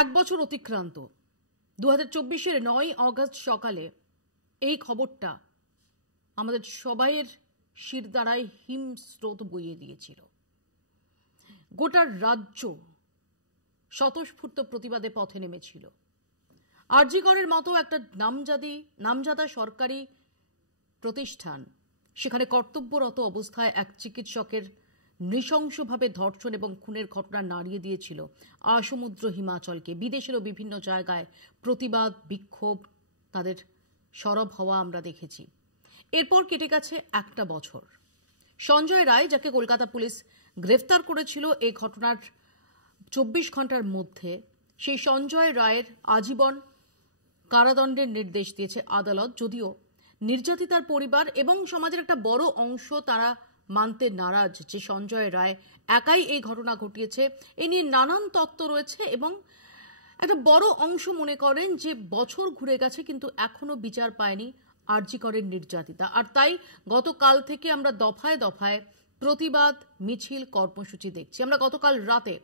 এক বছর অতিক্রান্ত 2024-এর 9 অগস্ট সকালে এই খবরটা আমাদের সবাইয়ের শিরদাঁড়ায় হিমস্রোত বইয়ে দিয়েছিল। গোটা রাজ্য স্বতঃস্ফূর্ত প্রতিবাদে পথে নেমেছিল। আরজি করের মতো একটা নামজাদা সরকারি প্রতিষ্ঠান, সেখানে কর্তব্যরত অবস্থায় এক চিকিৎসকের নৃশংসভাবে ধর্ষণ এবং খুনের ঘটনা নাড়িয়ে দিয়েছিল আসমুদ্র হিমাচলকে। বিদেশেরও বিভিন্ন জায়গায় প্রতিবাদ, বিক্ষোভ, তাদের সরব হওয়া আমরা দেখেছি। এরপর কেটে গেছে একটা বছর। সঞ্জয় রায়, যাকে কলকাতা পুলিশ গ্রেফতার করেছিল এই ঘটনার 24 ঘন্টার মধ্যে, সেই সঞ্জয় রায়ের আজীবন কারাদণ্ডের নির্দেশ দিয়েছে আদালত। যদিও নির্যাতিতার পরিবার এবং সমাজের একটা বড় অংশ তারা মানতে নারাজ যে সঞ্জয় রায় একাই এই ঘটনা ঘটিয়েছে। এ নিয়ে নানান তত্ত্ব রয়েছে এবং একটা বড় অংশ মনে করেন যে বছর ঘুরে গেছে কিন্তু এখনো বিচার পায়নি আরজি করের নির্যাতিতা। আর তাই গতকাল থেকে আমরা দফায় দফায় প্রতিবাদ মিছিল কর্মসূচি দেখছি। আমরা গতকাল রাতে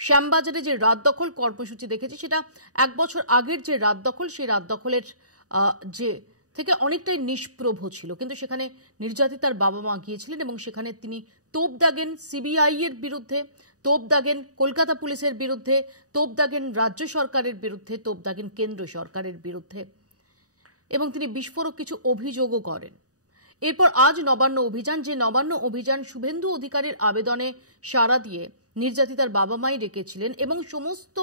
শ্যামবাজারে যে রাত দখল কর্মসূচি দেখেছি, সেটা এক বছর আগের যে রাত দখল, সেই রাত দখলের যে থেকে অনেকটাই নিষ্প্রভ ছিল, কিন্তু সেখানে নির্যাতিতার বাবা মা গিয়েছিলেন এবং সেখানে তিনি তোপ দাগেন সিবিআই এর বিরুদ্ধে, তোপ দাগেন কলকাতা পুলিশের বিরুদ্ধে, তোপ দাগেন রাজ্য সরকারের বিরুদ্ধে, তোপ দাগেন কেন্দ্র সরকারের বিরুদ্ধে এবং তিনি বিস্ফোরক কিছু অভিযোগও করেন। এরপর আজ নবান্ন অভিযান, যে নবান্ন অভিযান শুভেন্দু অধিকারীর আবেদনে সাড়া দিয়ে নির্যাতিতার বাবা মাই ডেকেছিলেন এবং সমস্ত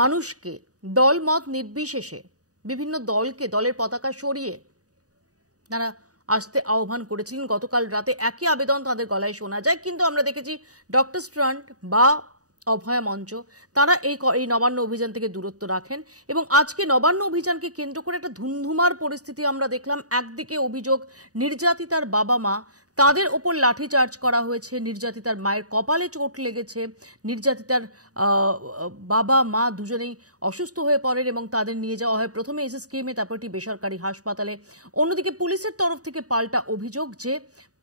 মানুষকে দলমত নির্বিশেষে বিভিন্ন দলের পতাকা সরিয়ে তারা আসতে আহ্বান করেছিলেন। গতকাল রাতে একই আবেদন তাদের গলায় শোনা যায়, কিন্তু আমরা দেখেছি ডক্টর স্ট্রান্ট বা অভয়া মঞ্চ তারা এই নবান্ন অভিযান থেকে দূরত্ব রাখেন এবং আজকে নবান্ন অভিযানকে কেন্দ্র করে একটা ধুমধুমার পরিস্থিতি আমরা দেখলাম। একদিকে অভিযোগ নির্যাতিতার বাবা মা, তাদের ওপর লাঠিচার্জ করা হয়েছে, নির্যাতিতার মায়ের কপালে চোট লেগেছে, নির্যাতিতার বাবা মা দুজনেই অসুস্থ হয়ে পড়েন এবং তাদের নিয়ে যাওয়া হয় প্রথমে এসএসকেএমে, তারপর একটি বেসরকারি হাসপাতালে। অন্যদিকে পুলিশের তরফ থেকে পাল্টা অভিযোগ যে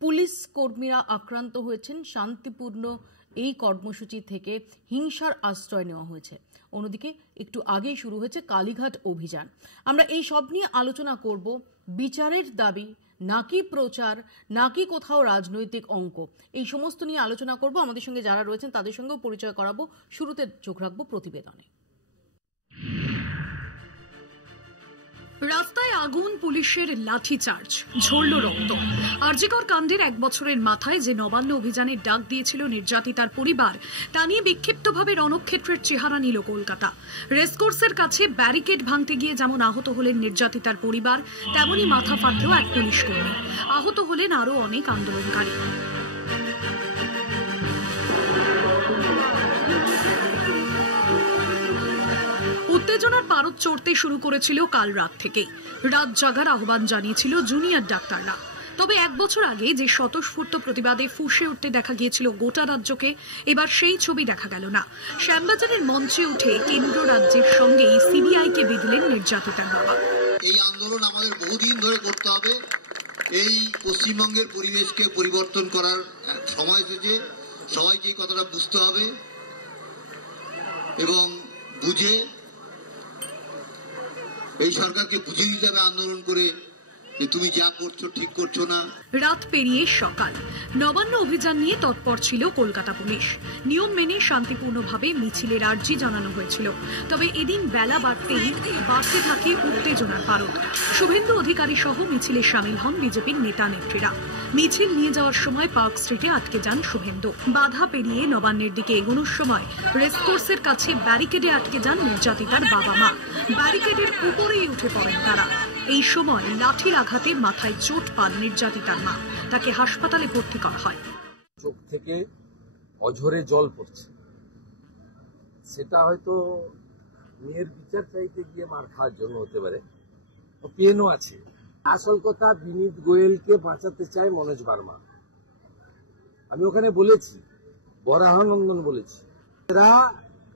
পুলিশ কর্মীরা আক্রান্ত হয়েছেন, শান্তিপূর্ণ এই কর্মসূচি থেকে হিংসার আশ্রয় নেওয়া হয়েছে। অন্যদিকে একটু আগেই শুরু হয়েছে কালীঘাট অভিযান। আমরা এই সব নিয়ে আলোচনা করব। বিচারের দাবি নাকি প্রচার, নাকি কোথাও রাজনৈতিক অঙ্ক, এই সমস্ত নিয়ে আলোচনা করব। আমাদের সঙ্গে যারা রয়েছেন তাদের সঙ্গেও পরিচয় করাবো। শুরুতে চোখ রাখবো প্রতিবেদনে। রাস্তায় আগুন, পুলিশের লাঠিচার্জ, ঝরল রক্ত। আরজিকর কাণ্ডের এক বছরের মাথায় যে নবান্ন অভিযানের ডাক দিয়েছিল নির্যাতিতার পরিবার, তা নিয়ে বিক্ষিপ্তভাবে রণক্ষেত্রের চেহারা নিল কলকাতা। রেসকোর্সের কাছে ব্যারিকেড ভাঙতে গিয়ে যেমন আহত হলেন নির্যাতিতার পরিবার, তেমনই মাথা ফাটল এক পুলিশ কর্মী। আহত হলেন আরও অনেক আন্দোলনকারী। উত্তেজনার পারদ চড়তে শুরু করেছিল কাল রাত থেকেই। রাত জাগার আহ্বান জানিয়েছিল জুনিয়র ডাক্তাররা। তবে এক বছর আগে যে স্বতঃস্ফূর্ত প্রতিবাদে ফুঁসে উঠতে দেখা গিয়েছিল গোটা রাজ্যকে, এবার সেই ছবি দেখা গেল না। শ্যামবাজারের মঞ্চে উঠে কেন্দ্র রাজ্যের সঙ্গেই সিবিআইকে বিঁধলেন নির্যাতিতার বাবা। এই আন্দোলন আমাদের বহুদিন ধরে করতে হবে। এই পশ্চিমবঙ্গের পরিবেশকে পরিবর্তন করার সময় এসেছে। সবাইকে এই কথাটা বুঝতে হবে এবং বুঝে এই সরকারকে বুঝিয়ে দিতে হবে আন্দোলন করে যে তুমি যা করছো ঠিক করছো না। রাত পেরিয়ে সকাল। নবান্ন অভিযান নিয়ে তৎপর ছিল কলকাতা পুলিশ। নিয়ম মেনে শান্তিপূর্ণভাবে মিছিলের আর্জি জানানো হয়েছিল। তবে এদিন বেলা বাড়তেই বাড়তে থাকে উত্তেজনার পারদ। শুভেন্দু অধিকারী সহ মিছিলে সামিল হন বিজেপির নেতা নেত্রীরা। মিছিল নিয়ে যাওয়ার সময় পার্ক স্ট্রিটে আটকে যান শুভেন্দু। বাধা পেরিয়ে নবান্নের দিকে এগোনোর সময় রেসকোর্সের কাছে ব্যারিকেডে আটকে যান নির্যাতিতার বাবা মা। ব্যারিকেডের উপরেই উঠে পড়েন তারা। এই সময় লাঠির আঘাতে মাথায় চোট পান নির্যাতিতার মা। তাকে হাসপাতালে ভর্তি করা হয়। চোখ থেকে অঝরে জল পড়ছে, সেটা হয়তো মেয়ের বিচার চাইতে গিয়ে মার খাওয়ার জন্য হতে পারে। পেনও আছে। আসল কথা, বিনীত গোয়েলকে বাঁচাতে চায় মনোজ বার্মা। আমি ওখানে বলেছি, বরাহানন্দন বলেছি, এরা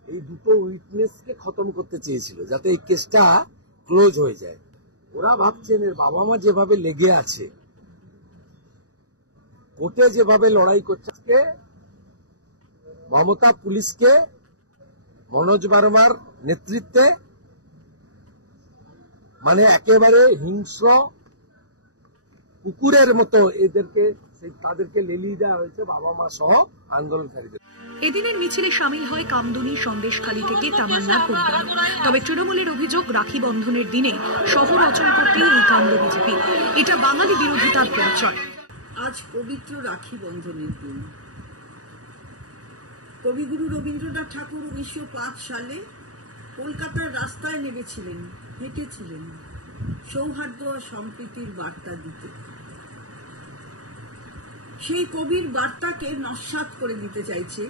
এই দুটো উইটনেসকে খতম করতে চেয়েছিল যাতে এই কেসটা ক্লোজ হয়ে যায়। ওরা ভাবছেন এর বাবা মা যেভাবে লেগে আছে, কোর্টে যেভাবে লড়াই করছে, মমতা পুলিশকে মনোজ বার্মার নেতৃত্বে মানে একেবারে হিংস্র কুকুরের মতো তাদেরকে লেলিয়ে দেওয়া হয়েছে বাবা মা সহ আন্দোলনকারীদের। এদিনের মিছিলে সামিল হয় কামদুনি সন্দেশখালী থেকে তামান্নার পরিবার। তবে তৃণমূলের অভিযোগ, রাখি বন্ধনের দিনে শহর অচল করতে এই কাণ্ড বিজেপি। এটা বাঙালি বিরোধিতার পরিচয়। আজ পবিত্র রাখি বন্ধনের দিন। কবিগুরু রবীন্দ্রনাথ ঠাকুর 1905 সালে কলকাতার রাস্তায় নেমেছিলেন, হেঁটেছিলেন সৌহার্দ্য ও সম্প্রীতির বার্তা দিতে। সেই কবির বার্তাকে নস্যাৎ করে দিতে চাইছে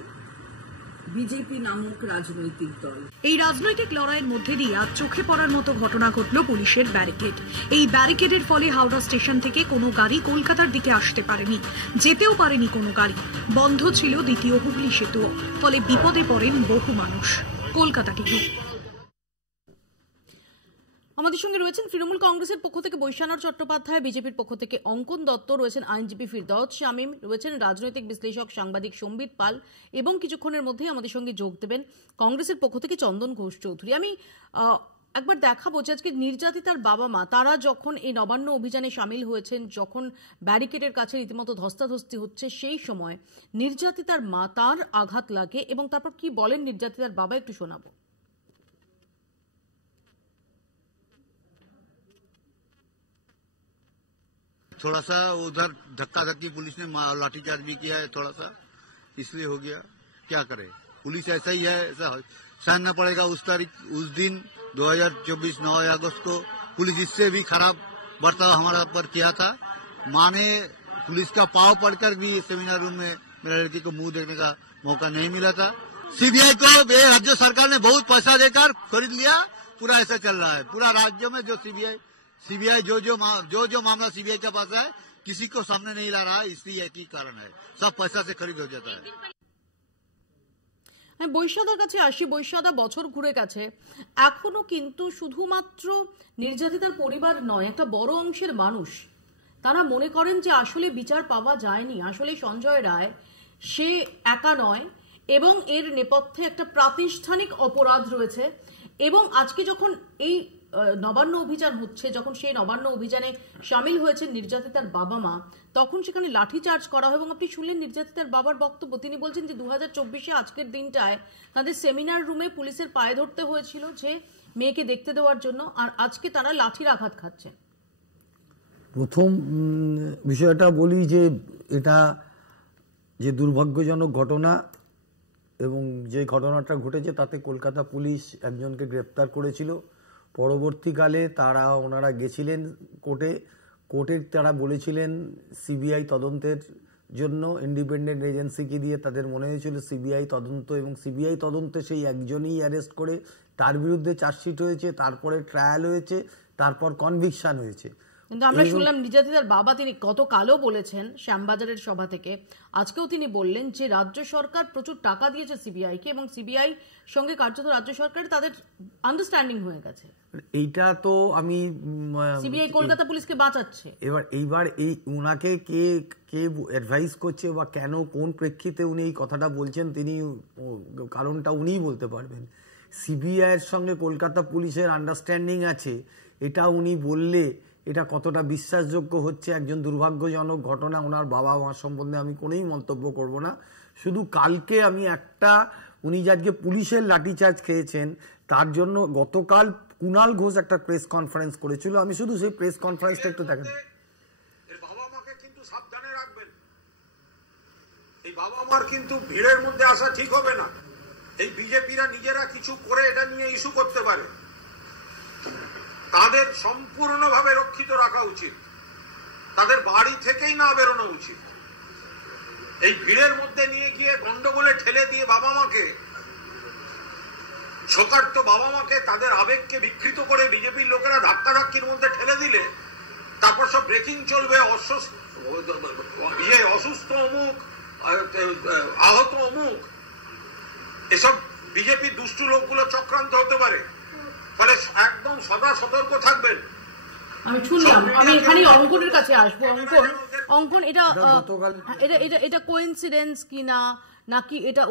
বিজেপি নামক রাজনৈতিক দল। এই রাজনৈতিক লড়াইয়ের মধ্যে দিয়ে আজ চোখে পড়ার মতো ঘটনা ঘটল পুলিশের ব্যারিকেড। এই ব্যারিকেডের ফলে হাওড়া স্টেশন থেকে কোনো গাড়ি কলকাতার দিকে আসতে পারেনি, যেতেও পারেনি কোনো গাড়ি। বন্ধ ছিল দ্বিতীয় হুগলি সেতুও, ফলে বিপদে পড়েন বহু মানুষ। কলকাতা টিভি। আমাদের সঙ্গে রয়েছেন তৃণমূল কংগ্রেসের পক্ষ থেকে বৈশানার চট্টোপাধ্যায়, বিজেপির পক্ষ থেকে অঙ্কন দত্ত, রয়েছেন আইনজীবী ফিরদৌস শামীম, রয়েছেন রাজনৈতিক বিশ্লেষক সাংবাদিক সম্বিত পাল এবং কিছুক্ষণের মধ্যেই আমাদের সঙ্গে যোগ দেবেন কংগ্রেসের পক্ষ থেকে চন্দন ঘোষ চৌধুরী। আমি একবার দেখাবো যে আজকে নির্যাতিতার বাবা মা তারা যখন এই নবান্ন অভিযানে সামিল হয়েছেন, যখন ব্যারিকেডের কাছে রীতিমতো ধস্তাধস্তি হচ্ছে, সেই সময় নির্যাতিতার মা তার আঘাত লাগে এবং তারপর কি বলেন নির্যাতিতার বাবা একটু শোনাবো। थोड़ा सा उधर धक्का धक्की पुलिस ने लाठीचार्ज भी किया है, थोड़ा सा इसलिए हो गया। क्या करे, पुलिस ऐसा ही है, ऐसा सहना पड़ेगा। उस दिन 2024 9 अगस्त को पुलिस इससे भी खराब बर्ताव हमारा पर किया था। माँ ने पुलिस का पाव पढ़कर भी सेमिनार रूम में मेरे लड़की को मुंह देखने का मौका नहीं मिला था। सीबीआई को राज्य सरकार ने बहुत पैसा देकर खरीद लिया। पूरा ऐसा चल रहा है पूरा राज्य में। जो सीबीआई जो मामला सीबीआई के पास है किसी को सामने नहीं ला रहा है, इसलिए एक ही कारण है, सब पैसा से खरीद हो जाता है। বৈশাদার কাছে আসি। বৈশাদা, বছর ঘুরে গেছে, এখনো কিন্তু শুধুমাত্র নির্যাতিতার পরিবার নয়, একটা বড় অংশের মানুষ তারা মনে করেন যে আসলে বিচার পাওয়া যায়নি, আসলে সঞ্জয় রায় সে একা নয় এবং এর নেপথ্যে একটা প্রাতিষ্ঠানিক অপরাধ রয়েছে। এবং আজকে যখন এই নবান্ন অভিযান হচ্ছে, যখন সেই নবান্ন অভিযানে সামিল হয়েছে নির্যাতিতার বাবা মা, তখন সেখানে লাঠিচার্জ করা হয়। এবং আপনি শুনলেন নির্যাতিতার বাবার বক্তব্য। তিনি বলছেন যে 2024-এ আজকের দিনটায় তাদের সেমিনার রুমে পুলিশের পায়ে ধরতে হয়েছিল যে মেয়েকে দেখতে দেওয়ার জন্য, আর আজকে তারা লাঠির আঘাত খাচ্ছেন। প্রথম বিষয়টা বলি যে এটা যে দুর্ভাগ্যজনক ঘটনা এবং যে ঘটনাটা ঘটেছে তাতে কলকাতা পুলিশ একজনকে গ্রেপ্তার করেছিল। পরবর্তীকালে ওনারা গেছিলেন কোর্টে তারা বলেছিলেন সিবিআই তদন্তের জন্য, ইন্ডিপেন্ডেন্ট এজেন্সিকে দিয়ে তাদের মনে হয়েছিল সিবিআই তদন্ত, এবং সিবিআই তদন্তে সেই একজনই অ্যারেস্ট করে তার বিরুদ্ধে চার্জশিট হয়েছে, তারপরে ট্রায়াল হয়েছে, তারপর কনভিকশন হয়েছে। কিন্তু আমরা শুনলাম নির্যাতিতার বাবা তিনি গতকালও বলেছেন শ্যামবাজারের সভা থেকে, আজকেও তিনি বললেন যে রাজ্য সরকার প্রচুর টাকা দিয়েছে সিবিআইকে এবং সিবিআই সঙ্গে কার্যত রাজ্য সরকারের তাদের আন্ডারস্ট্যান্ডিং হয়ে গেছে। এইটা তো আমি সিবিআই কলকাতা পুলিশকে বাঁচাচ্ছে। এইবার এই উনাকে কে অ্যাডভাইস করছে বা কেন কোন প্রেক্ষিতে উনি এই কথাটা বলছেন, তিনি কারণটা উনিই বলতে পারবেন। সিবিআই এর সঙ্গে কলকাতা পুলিশের আন্ডারস্ট্যান্ডিং আছে, এটা উনি বললে এটা কতটা বিশ্বাসযোগ্য হচ্ছে। একজন দুর্ভাগ্যজনক ঘটনা, ওনার বাবা মা সম্বন্ধে আমি কোনোই মন্তব্য করব না। শুধু কালকে আমি উনি আজকে পুলিশের লাঠিচার্জ খেয়েছেন তার জন্য গতকাল কুণাল ঘোষ একটা প্রেস কনফারেন্স করেছিল, আমি শুধু সেই প্রেস কনফারেন্সটা একটু দেখেন। বাবা মাকে কিন্তু সাবধানে রাখবেন, এই বাবা মার কিন্তু ভিড়ের মধ্যে আসা ঠিক হবে না। এই বিজেপিরা নিজেরা কিছু করে এটা নিয়ে ইস্যু করতে পারে, তাদের সম্পূর্ণভাবে রক্ষিত রাখা উচিত, তাদের বাড়ি থেকেই না বেরোনো উচিত। এই ভিড়ের মধ্যে নিয়ে গিয়ে গন্ডগোলে ঠেলে দিয়ে বাবা মাকে, শোকার্ত বাবা মাকে, তাদের আবেগকে বিকৃত করে বিজেপির লোকেরা ধাক্কাধাক্কির মধ্যে ঠেলে দিলে তারপর সব ব্রেকিং চলবে, অসুস্থ অমুক, আহত অমুক, এসব বিজেপির দুষ্টু লোকগুলো চক্রান্ত হতে পারে। ফলে একদম সদা সতর্ক থাকবেন। আমি শুনলাম, আমি এখানে অঙ্কনের কাছে আসবো। অঙ্কন, এটা কোইন্সিডেন্স কিনা নাকি এটা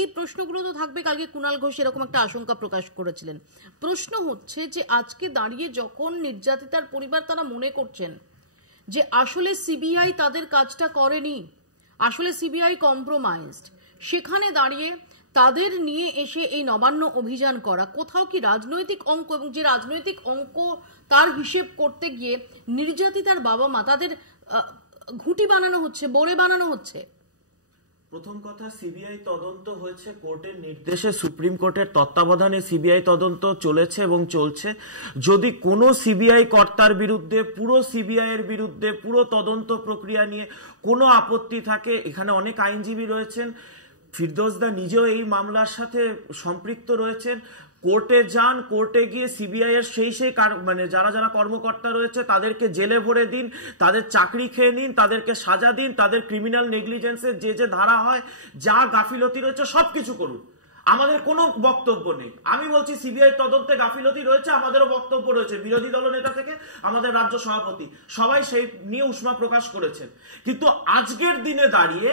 এই প্রশ্নগুলো তো থাকবে। কালকে কুণাল ঘোষ এরকম একটা আশঙ্কা প্রকাশ করেছিলেন। প্রশ্ন হচ্ছে যে আজকে দাঁড়িয়ে যখন নির্যাতিতার পরিবার তারা মনে করছেন যে আসলে সিবিআই তাদের কাজটা করেনি, আসলে সিবিআই কম্প্রোমাইজড, সেখানে দাঁড়িয়ে তাদের নিয়ে এসে এই নবান্ন অভিযান করা কোথাও কি রাজনৈতিক অঙ্ক, এবং যে রাজনৈতিক অঙ্ক তার হিসেব করতে গিয়ে নির্যাতিতার বাবা মা তাদের ঘুঁটি বানানো হচ্ছে, বোড়ে বানানো হচ্ছে? প্রথম কথা, সিবিআই তদন্ত হয়েছে কোর্টের নির্দেশে, সুপ্রিম কোর্টের তত্ত্বাবধানে সিবিআই তদন্ত চলেছে এবং চলছে। যদি কোনো সিবিআই কর্তার বিরুদ্ধে, পুরো সিবিআই এর বিরুদ্ধে পুরো তদন্ত প্রক্রিয়া নিয়ে কোনো আপত্তি থাকে, এখানে অনেক আইনজীবী রয়েছেন, ফিরদৌস দা নিজেও এই মামলার সাথে সম্পৃক্ত রয়েছেন, কোর্টে যান, কোর্টে গিয়ে সিবিআই এর সেই মানে যারা যারা কর্মকর্তা রয়েছে তাদেরকে জেলে ভরে দিন, তাদের চাকরি খেয়ে নিন, তাদেরকে সাজা দিন, তাদের ক্রিমিনাল নেগলিজেন্সের যে ধারা হয়, যা গাফিলতি রয়েছে সবকিছু করুন, আমাদের কোনো বক্তব্য নেই। আমি বলছি সিবিআই তদন্তে গাফিলতি রয়েছে, আমাদেরও বক্তব্য রয়েছে, বিরোধী দলনেতা থেকে আমাদের রাজ্য সভাপতি সবাই সেই নিয়ে উষ্মা প্রকাশ করেছেন। কিন্তু আজকের দিনে দাঁড়িয়ে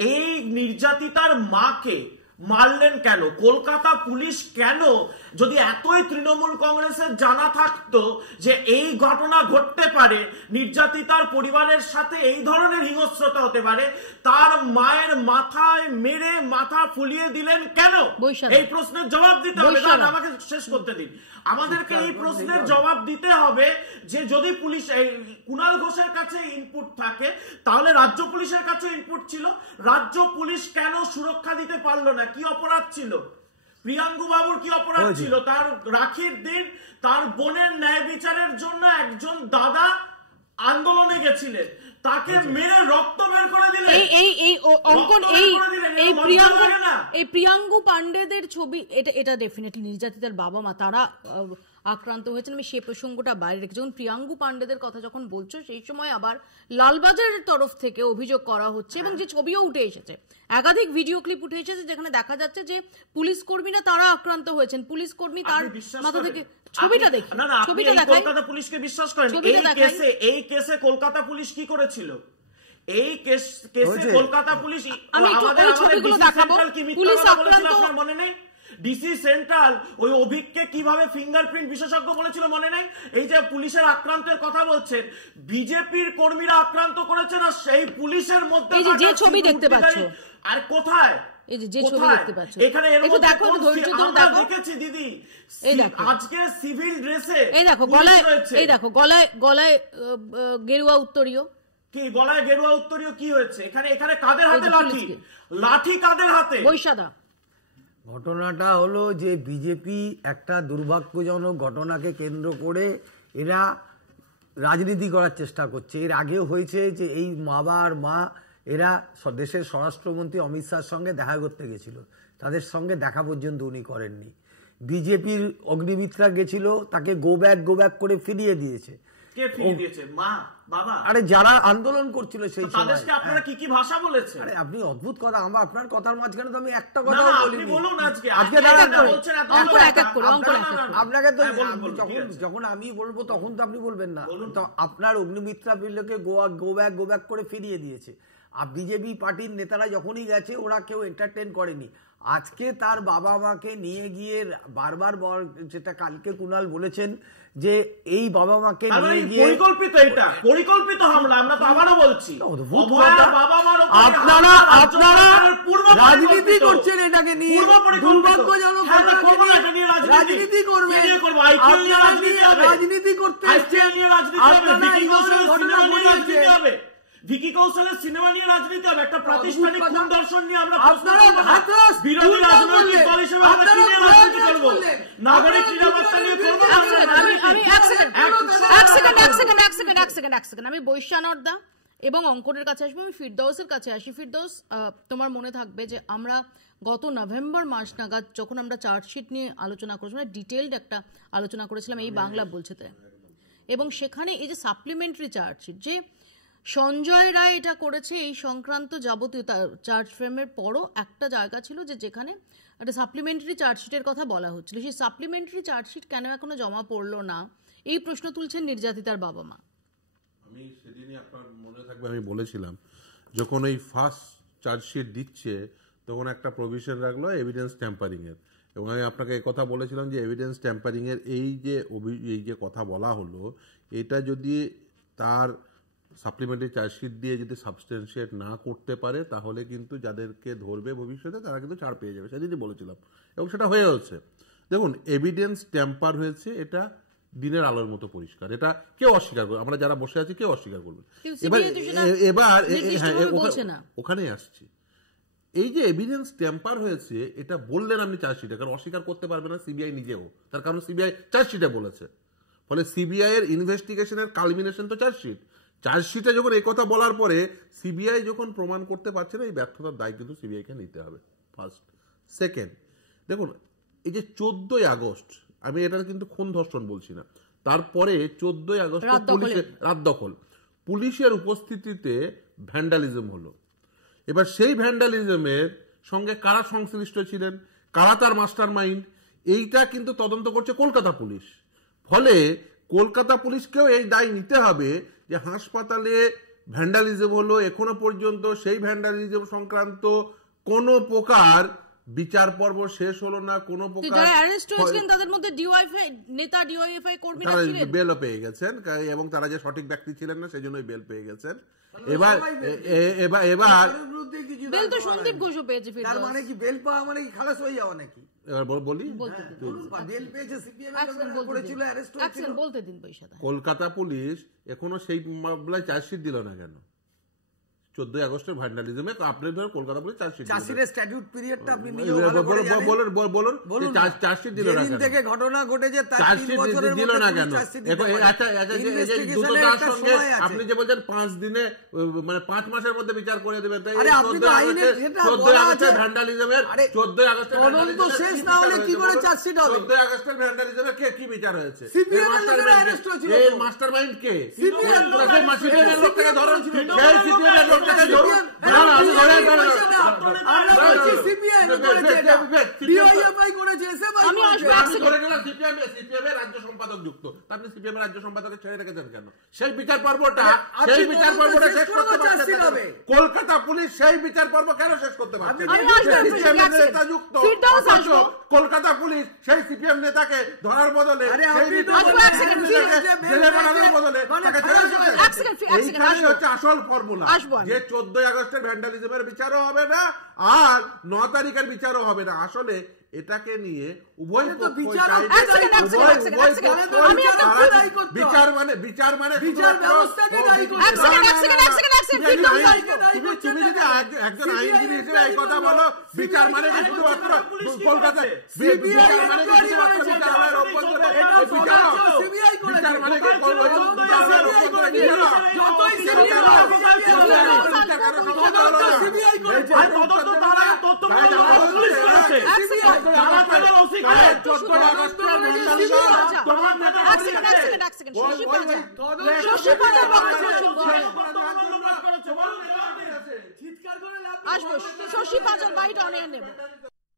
এই নির্যাতিতার মাকে মারলেন কেন? কলকাতা পুলিশ কেন? যদি এতই তৃণমূল কংগ্রেসের জানা থাকতো যে এই ঘটনা ঘটতে পারে, নির্যাতিতার পরিবারের সাথে এই ধরনের হিংস্রতা হতে পারে, তার মায়ের মাথায় মেরে মাথা ফুলিয়ে দিলেন কেন? এই প্রশ্নের জবাব দিতে হবে। আমাকে শেষ করতে দিন। আমাদেরকে এই প্রশ্নের জবাব দিতে হবে যে যদি পুলিশ, এই কুণাল ঘোষের কাছে ইনপুট থাকে তাহলে রাজ্য পুলিশের কাছে ইনপুট ছিল, রাজ্য পুলিশ কেন সুরক্ষা দিতে পারলো না? কি অপরাধ ছিল? প্রিয়াঙ্গু বাবুর কি অপরাধ ছিল? তার রাখির দিন তার বোনের ন্যায় বিচারের জন্য একজন দাদা আন্দোলনে গেছিলেন, তাকে মেরে রক্ত বের করে দিলেন। এই প্রিয়াঙ্গু পান্ডেদের ছবি, এটা ডেফিনেটলি নির্যাতিতার বাবা মা তারা আক্রান্ত হয়েছেন। আমি সে প্রসঙ্গটা বাইরে রেখে, যখন প্রিয়াঙ্গু পান্ডেদের কথা যখন বলছো সেই সময় আবার লালবাজারের তরফ থেকে অভিযোগ করা হচ্ছে এবং যে ছবিও উঠে এসেছে, একাধিক ভিডিও ক্লিপ উঠে এসেছে যেখানে দেখা যাচ্ছে যে পুলিশ কর্মীরা তারা আক্রান্ত হয়েছেন, পুলিশ কর্মী তার মাথা থেকে ছবিটা দেখি, ছবিটা দেখাই। কলকাতা পুলিশকে বিশ্বাস করেন? এই কেসে কলকাতা পুলিশ কি করেছিল? এই কেসে কলকাতা পুলিশ, আমি এই ছবিগুলো দেখাবো, পুলিশ আক্রান্ত, আপনার মনে নেই? ডিসি সেন্ট্রাল ওই অভিককে কিভাবে ফিঙ্গারপ্রিন্ট বিশেষজ্ঞ বলেছিল মনে নেই? এই যে পুলিশের আক্রান্তের কথা বলছেন, বিজেপির কর্মীরা আক্রান্ত করেছেন, আর সেই পুলিশের মধ্যে যে ছবি দেখতে পাচ্ছ, আর কোথায় এই যে ছবি দেখতে পাচ্ছ এখানে, একটু দেখো, ধৈর্য ধরে দেখো। দেখেছি দিদি, এই দেখো আজকে সিভিল ড্রেসে, এই দেখো গলায়, এই দেখো গলায় গেরুয়া উত্তরীয়। কি গলায় গেরুয়া উত্তরীয়? কি হয়েছে এখানে? এখানে কাদের হাতে লাঠি? লাঠি কাদের হাতে? বৈশাদা। ঘটনাটা হলো যে বিজেপি একটা দুর্ভাগ্যজনক ঘটনাকে কেন্দ্র করে এরা রাজনীতি করার চেষ্টা করছে। এর আগেও হয়েছে যে এই বাবার মা এরা দেশের স্বরাষ্ট্রমন্ত্রী অমিত শাহর সঙ্গে দেখা করতে গেছিল, তাদের সঙ্গে দেখা পর্যন্ত উনি করেননি। বিজেপির অগ্নিমিত্রা গেছিল, তাকে গো ব্যাক করে ফিরিয়ে দিয়েছে। কে ফিরিয়ে দিয়েছে? মা, বাবা? আরে যারা আন্দোলন করছিল সেই সময়। তাদেরকে আপনারা কি কি ভাষা বলেছেন? আরে আপনি অদ্ভুত কথা, আমার আপনার কথার মাঝখানে তো আমি একটা কথা বলিনি। আপনি বলুন আজকে আপনাকে তো যখন আমি বলবো তখন তো আপনি বলবেন না। তো আপনার অগ্নিমিত্রা বিলকে গো ব্যাক করে ফিরিয়ে দিয়েছে। আর বিজেপি পার্টির নেতারা যখনই গেছে ওরা কেউ এন্টারটেন করেনি। আজকে তার বাবা মাকে নিয়ে গিয়ে বারবার, যেটা কালকে কুণাল বলেছেন যে এই বাবা মাকে নিয়ে গিয়ে পরিকল্পিত, এটা পরিকল্পিত হামলা। আমরা তো আবারও বলছি আপনারা রাজনীতি করছেন, এটাকে নিয়ে দুর্ভাগ্যজনক রাজনীতি করবেন, রাজনীতি করতে ভিকি কৌশলের সিনেমা নিয়ে রাজনীতি হবে, একটা প্রাতিষ্ঠানিক খুন দর্শন নিয়ে আমরা বিরোধী রাজনৈতিক দল হিসেবে আমরা কি নিয়ে রাজনীতি করব? নাগরিক নিরাপত্তা নিয়ে করব। আমি বৈশ্যানর্দা এবং অঙ্কনের কাছে আসবো, আমি ফিরদৌসের কাছে আসি। ফিরদৌস, তোমার মনে থাকবে যে আমরা গত নভেম্বর মাস নাগাদ যখন আমরা চার্জশিট নিয়ে আলোচনা করেছিলাম, ডিটেইলড একটা আলোচনা করেছিলাম এই বাংলা বলছেতে, এবং সেখানে এই যে সাপ্লিমেন্টারি চার্জশিট যে সঞ্জয় রায় এটা করেছে, এই সংক্রান্ত যাবতীয় চার্জ ফ্রেমের পরও একটা জায়গা ছিল যে যেখানে একটা সাপ্লিমেন্টারি চার্জশিটের কথা বলা হচ্ছিল। সেই সাপ্লিমেন্টারি চার্জশিট কেন এখনো জমা পড়লো না, এই প্রশ্ন তুলছেন নির্যাতিতার বাবা মা। আমি সেদিনই আপনার মনে থাকবে আমি বলেছিলাম যখন ওই ফার্স্ট চার্জশিট দিচ্ছে তখন একটা প্রভিশন রাখলো এভিডেন্স ট্যাম্পারিংয়ের। এবং আমি আপনাকে কথা বলেছিলাম যে এভিডেন্স ট্যাম্পারিংয়ের এই যে কথা বলা হলো, এটা যদি তার সাপ্লিমেন্টারি চার্জশিট দিয়ে যদি সাবস্টেন্সিয়েট না করতে পারে, তাহলে কিন্তু যাদেরকে ধরবে ভবিষ্যতে তারা কিন্তু ছাড় পেয়ে যাবে, সেদিনই বলেছিলাম, এবং সেটা হয়ে হচ্ছে। দেখুন, এভিডেন্স ট্যাম্পার হয়েছে, এটা দিনের আলোর মতো পরিষ্কার, এটা কেউ অস্বীকার করবে, আমরা যারা বসে আছি কেউ অস্বীকার করবে। এবার ওখানেই আসছি, এই যে এভিডেন্স ট্যাম্পার হয়েছে এটা বললেন আপনি চার্জশিটে, কারণ অস্বীকার করতে পারবে না সিবিআই নিজেও, তার কারণ সিবিআই চার্জশিটে বলেছে। ফলে সিবিআই এর ইনভেস্টিগেশনের কালমিনেশন তো চার্জশিট। চার্জশিটে যখন এই কথা বলার পরে সিবিআই যখন প্রমাণ করতে পারছে না, এই ব্যর্থতার দায় কিন্তু সিবিআইকে নিতে হবে, ফার্স্ট। সেকেন্ড, দেখুন এই যে 14ই আগস্ট, আমি এটা কিন্তু খুন ধর্ষণ বলছি না, তারপরে 14ই আগস্ট রাত দখল, পুলিশের উপস্থিতিতে ভ্যান্ডালিজম হলো। এবার সেই ভ্যান্ডালিজমের সঙ্গে কারা সংশ্লিষ্ট ছিলেন, কারা তার মাস্টার মাইন্ড, এইটা কিন্তু তদন্ত করছে কলকাতা পুলিশ। ফলে কলকাতা পুলিশকেও এই দায় নিতে হবে যে হাসপাতালে ভ্যান্ডালিজম হলো, এখনো পর্যন্ত সেই ভ্যান্ডালিজম সংক্রান্ত কোনো প্রকার বিচার পর্ব শেষ হলো না, কোনো প্রকার যারা অ্যারেস্ট হয়েছিলেন তাদের মধ্যে নেতা ডিওয়াইএফআই কর্মীরা ছিলেন, বেলও পেয়ে গেছেন, এবং তারা যে সঠিক ব্যক্তি ছিলেন না সেজন্যই বেল পেয়ে গেছেন। এবার বেল তো সন্দীপ ঘোষও পেয়েছে, তার মানে কি বেল পাওয়া মানে কি খালাস হয়ে যাওয়া নাকি? এবার বলি, বেল পেয়েছে সিপিএম বলতে দিন পয়সা। কলকাতা পুলিশ এখনো সেই মামলায় চার্জশিট দিল না কেন? 14ই আগস্টের ভ্যান্ডালিজমে আপনি ধরে কলকাতা পুলিশ চার্জশিটের স্ট্যাটিউট পিরিয়ডটা আপনি বলুন চার্জশিট দিল না কেন? থেকে ঘটনা ঘটেছে তার 3 বছরের দিল না কেন? আপনি যে বলছেন 5 দিনে মানে 5 মাসের মধ্যে বিচার করে দেবেন, তাই 14ই আগস্টের ভ্যান্ডালিজমের 14ই আগস্টের তদন্ত শেষ না হলে কি করে চার্জশিট হবে? 14ই আগস্টের ভ্যান্ডালিজমের কি বিচার হয়েছে? সিপিএম এর অ্যারেস্ট হয়েছিল, এই মাস্টারমাইন্ড কে? সিপিএম এর লোক থেকে ধরুন, সেই সিপিএম এর লোক থেকে ধরুন, না না আমি ধরে আমরা বলছি সিপিএম করেছে, এটা ডিওআইএফআই করেছে, এসএফআই আমি ধরে গেলাম সিপিএম এর রাজ্য সম্পাদক যুক্ত, আপনি সিপিএম এর রাজ্য সম্পাদককে ছেড়ে রেখেছেন কেন? সেই বিচার পর্বটা শেষ করতে পারছেন না। কলকাতা পুলিশ সেই বিচার পর্ব কেন শেষ করতে পারছে না? নেতা যুক্ত, কলকাতা পুলিশ সেই সিপিএম নেতাকে ধরার বদলে জেলে বানানোর বদলে তাকে ছেড়ে রেখেছে। এইখানে হচ্ছে আসল ফর্মুলা, যে 14ই আগস্টের ভ্যান্ডালিজমের বিচারও হবে না আর 9 তারিখের বিচারও হবে না। আসলে এটাকে নিয়ে উভয় বিচার মানে তুমি যদি একজন আইনজীবী হিসেবে এই কথা বলো, বিচার মানে শুধুমাত্র কলকাতায়, বিচার মানে শুধুমাত্র বিচারালয়ের অভ্যন্তরে বিচার মানে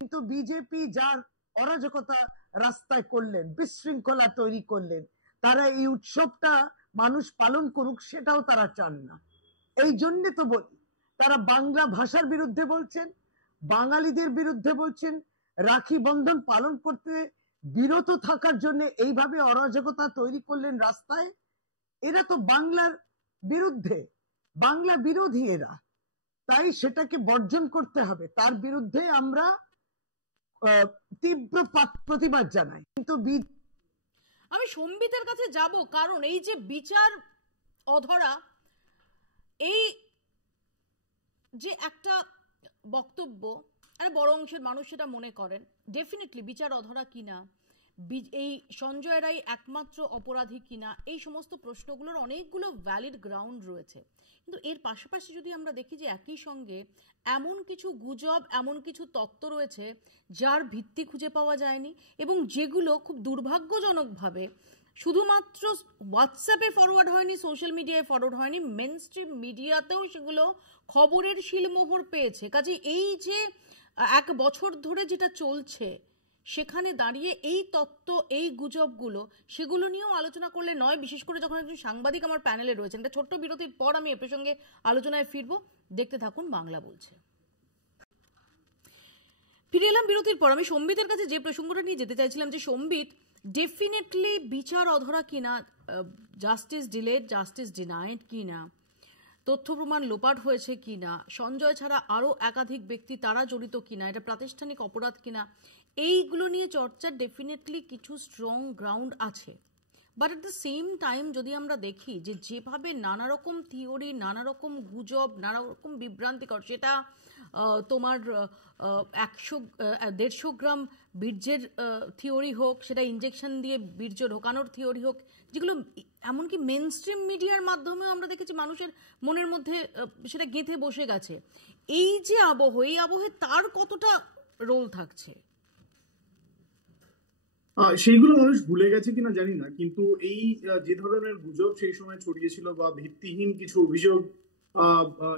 কিন্তু বিজেপি যার অরাজকতা রাস্তায় করলেন, বিশৃঙ্খলা তৈরি করলেন, তারা এই উৎসবটা মানুষ পালন করুক সেটাও তারা চান না। এই জন্য তো বলি, তারা বাংলা ভাষার বিরুদ্ধে বলছেন, বাঙালিদের বিরুদ্ধে বলছেন, রাখি বন্ধন পালন করতে বিরত থাকার জন্য এইভাবে অরাজকতা তৈরি করলেন রাস্তায়। এরা তো বাংলার বিরুদ্ধে, বাংলা বিরোধী এরা, তাই সেটাকে বর্জন করতে হবে। তার বিরুদ্ধে আমরা তীব্র প্রতিবাদ জানাই। কিন্তু আমি সম্বিতের কাছে যাব, কারণ এই যে বিচার অধরা, এই যে একটা বক্তব্য, আরে বড় অংশের মানুষ সেটা মনে করেন ডেফিনেটলি বিচার অধরা কিনা, এই সঞ্জয় রায় একমাত্র অপরাধী কিনা, এই সমস্ত প্রশ্নগুলোর অনেকগুলো ভ্যালিড গ্রাউন্ড রয়েছে। কিন্তু এর পাশাপাশি যদি আমরা দেখি যে একই সঙ্গে এমন কিছু গুজব, এমন কিছু তত্ত্ব রয়েছে যার ভিত্তি খুঁজে পাওয়া যায়নি, এবং যেগুলো খুব দুর্ভাগ্যজনকভাবে শুধুমাত্র হোয়াটসঅ্যাপে ফরওয়ার্ড হয়নি, সোশ্যাল মিডিয়ায় ফরওয়ার্ড হয়নি, মেন স্ট্রিম মিডিয়াতেও সেগুলো খবরের শিলমোহর পেয়েছে। কাজে এই যে 1 বছর ধরে যেটা চলছে, সেখানে দাঁড়িয়ে এই তত্ত্ব, এই গুজবগুলো, সেগুলো নিয়েও আলোচনা করলে নয়, বিশেষ করে যখন একজন সাংবাদিক আমার প্যানেলে রয়েছেন। একটা ছোট্ট বিরতির পর আমি এ প্রসঙ্গে আলোচনায় ফিরবো, দেখতে থাকুন বাংলা বলছে। ফিরে এলাম বিরতির পর। আমি সম্বিতের কাছে যে প্রসঙ্গটা নিয়ে যেতে চাইছিলাম, যে সম্বিত ডেফিনেটলি বিচার অধরা কিনা, জাস্টিস ডিলেড, জাস্টিস ডিনাইড কিনা, তথ্য প্রমাণ লোপাট হয়েছে কিনা, সঞ্জয় ছাড়া আরও একাধিক ব্যক্তি তারা জড়িত কিনা, এটা প্রাতিষ্ঠানিক অপরাধ কিনা, এইগুলো নিয়ে চর্চার ডেফিনেটলি কিছু স্ট্রং গ্রাউন্ড আছে। But at the same time যদি আমরা দেখি যে যেভাবে নানা রকম থিওরি, নানা রকম গুজব, নানা রকম বিভ্রান্তিকর, সেটা তোমার 100-150 গ্রাম বীর্যের থিওরি হোক, সেটা ইঞ্জেকশন দিয়ে বীর্য ঢোকানোর থিওরি হোক, যেগুলো এমনকি মেন স্ট্রিম মিডিয়ার মাধ্যমেও আমরা দেখেছি মানুষের মনের মধ্যে সেটা গেঁথে বসে গেছে। এই যে আবহ, এই আবহে তার কতটা রোল থাকছে? সেইগুলো মানুষ ভুলে গেছে কিনা জানি না, কিন্তু এই যে ধরনের গুজব সেই সময় ছড়িয়েছিল বা ভিত্তিহীন কিছু অভিযোগ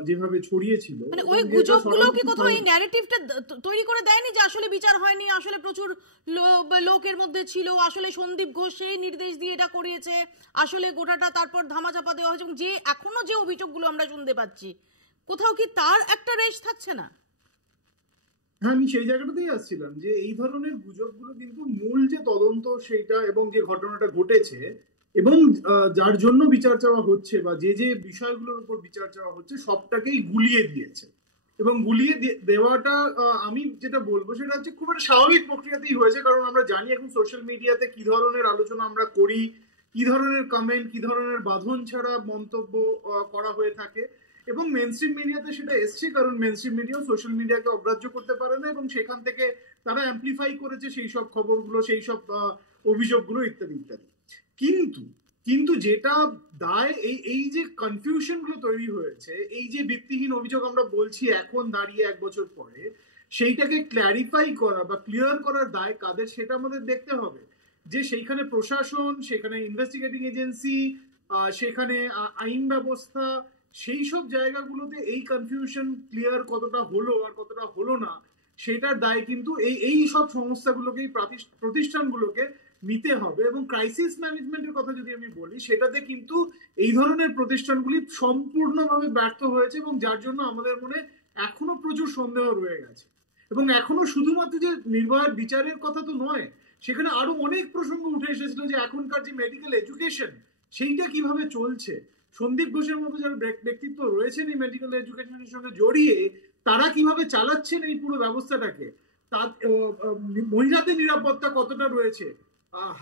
যেভাবে ছড়িয়েছিল, মানে ওই গুজবগুলো কি কোথাও এই ন্যারেটিভটা তৈরি করে দেয়নি যে আসলে বিচার হয়নি, আসলে প্রচুর লোকের মধ্যে ছিল, আসলে সন্দীপ ঘোষ সেই নির্দেশ দিয়ে এটা করিয়েছে, আসলে গোটাটা তারপর ধামাচাপা দেওয়া হয়েছে, এবং যে এখনো যে অভিযোগগুলো আমরা শুনতে পাচ্ছি, কোথাও কি তার একটা রেশ থাকছে না? হ্যাঁ, আমি সেই জায়গাটাতেই আসছিলাম যে এই ধরনের গুজবগুলো কিন্তু মূল যে তদন্ত সেইটা এবং যে ঘটনাটা ঘটেছে এবং যার জন্য বিচার চাওয়া হচ্ছে বা যে যে বিষয়গুলোর উপর বিচার চাওয়া হচ্ছে সবটাকেই গুলিয়ে দিয়েছে। এবং গুলিয়ে দেওয়াটা আমি যেটা বলবো সেটা হচ্ছে খুব একটা স্বাভাবিক প্রক্রিয়াতেই হয়েছে, কারণ আমরা জানি এখন সোশ্যাল মিডিয়াতে কি ধরনের আলোচনা আমরা করি, কি ধরনের কমেন্ট, কি ধরনের বাঁধন ছাড়া মন্তব্য করা হয়ে থাকে, এবং মেনস্ট্রিম মিডিয়াতে সেটা এসছে কারণ মেনস্ট্রিম মিডিয়াও সোশ্যাল মিডিয়াকে অগ্রাহ্য করতে পারে না এবং সেখান থেকে তারা অ্যাম্পলিফাই করেছে সেই সব খবরগুলো, সেই সব অভিযোগগুলো ইত্যাদি ইত্যাদি। কিন্তু যেটা দায় এই যে কনফিউশন গুলো তৈরি হয়েছে, এই যে ভিত্তিহীন অভিযোগ আমরা বলছি এখন দাঁড়িয়ে 1 বছর পরে, সেইটাকে ক্ল্যারিফাই করা বা ক্লিয়ার করার দায় কাদের সেটা আমাদের দেখতে হবে। যে সেইখানে প্রশাসন, সেখানে ইনভেস্টিগেটিং এজেন্সি, সেখানে আইন ব্যবস্থা, সেই সব জায়গাগুলোতে এই কনফিউশন ক্লিয়ার কতটা হলো আর কতটা হলো না সেটার দায় কিন্তু এই সব সংস্থাগুলোকে, প্রতিষ্ঠানগুলোকে নিতে হবে। এবং ক্রাইসিস ম্যানেজমেন্টের কথা যদি আমি বলি, সেটাতে কিন্তু এই ধরনের প্রতিষ্ঠানগুলি সম্পূর্ণভাবে ব্যর্থ হয়েছে এবং যার জন্য আমাদের মনে এখনো প্রচুর সন্দেহ রয়ে গেছে। এবং এখনো শুধুমাত্র যে নির্ভয়ার বিচারের কথা তো নয়, সেখানে আরো অনেক প্রসঙ্গ উঠে এসেছিল যে এখনকার যে মেডিকেল এডুকেশন সেইটা কিভাবে চলছে, সন্দীপ ঘোষের মতো যারা ব্যক্তিত্ব রয়েছেন এই মেডিকেল এডুকেশনের সঙ্গে জড়িয়ে, তারা কিভাবে চালাচ্ছেন এই পুরো ব্যবস্থাটাকে, তার মহিলাদের নিরাপত্তা কতটা রয়েছে,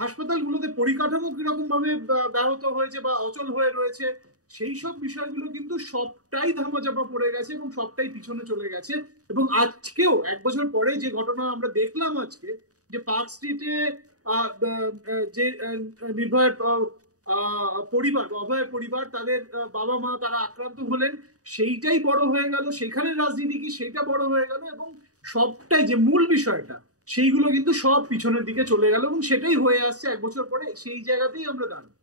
হাসপাতালগুলোতে পরিকাঠামো কিরকম ভাবে ব্যাহত হয়েছে বা অচল হয়ে রয়েছে, সেই সব বিষয়গুলো কিন্তু সবটাই ধামাচাপা পড়ে গেছে এবং সবটাই পিছনে চলে গেছে। এবং আজকেও 1 বছর পরে যে ঘটনা আমরা দেখলাম আজকে, যে পার্ক স্ট্রিটে যে নির্ভয়ের পরিবার, অভয়ের পরিবার, তাদের বাবা মা তারা আক্রান্ত হলেন, সেইটাই বড় হয়ে গেল, সেখানে রাজনীতি কি সেটা বড় হয়ে গেল, এবং সবটাই যে মূল বিষয়টা সেইগুলো কিন্তু সব পিছনের দিকে চলে গেল এবং সেটাই হয়ে আসছে 1 বছর পরে, সেই জায়গাতেই আমরা দাঁড়াই।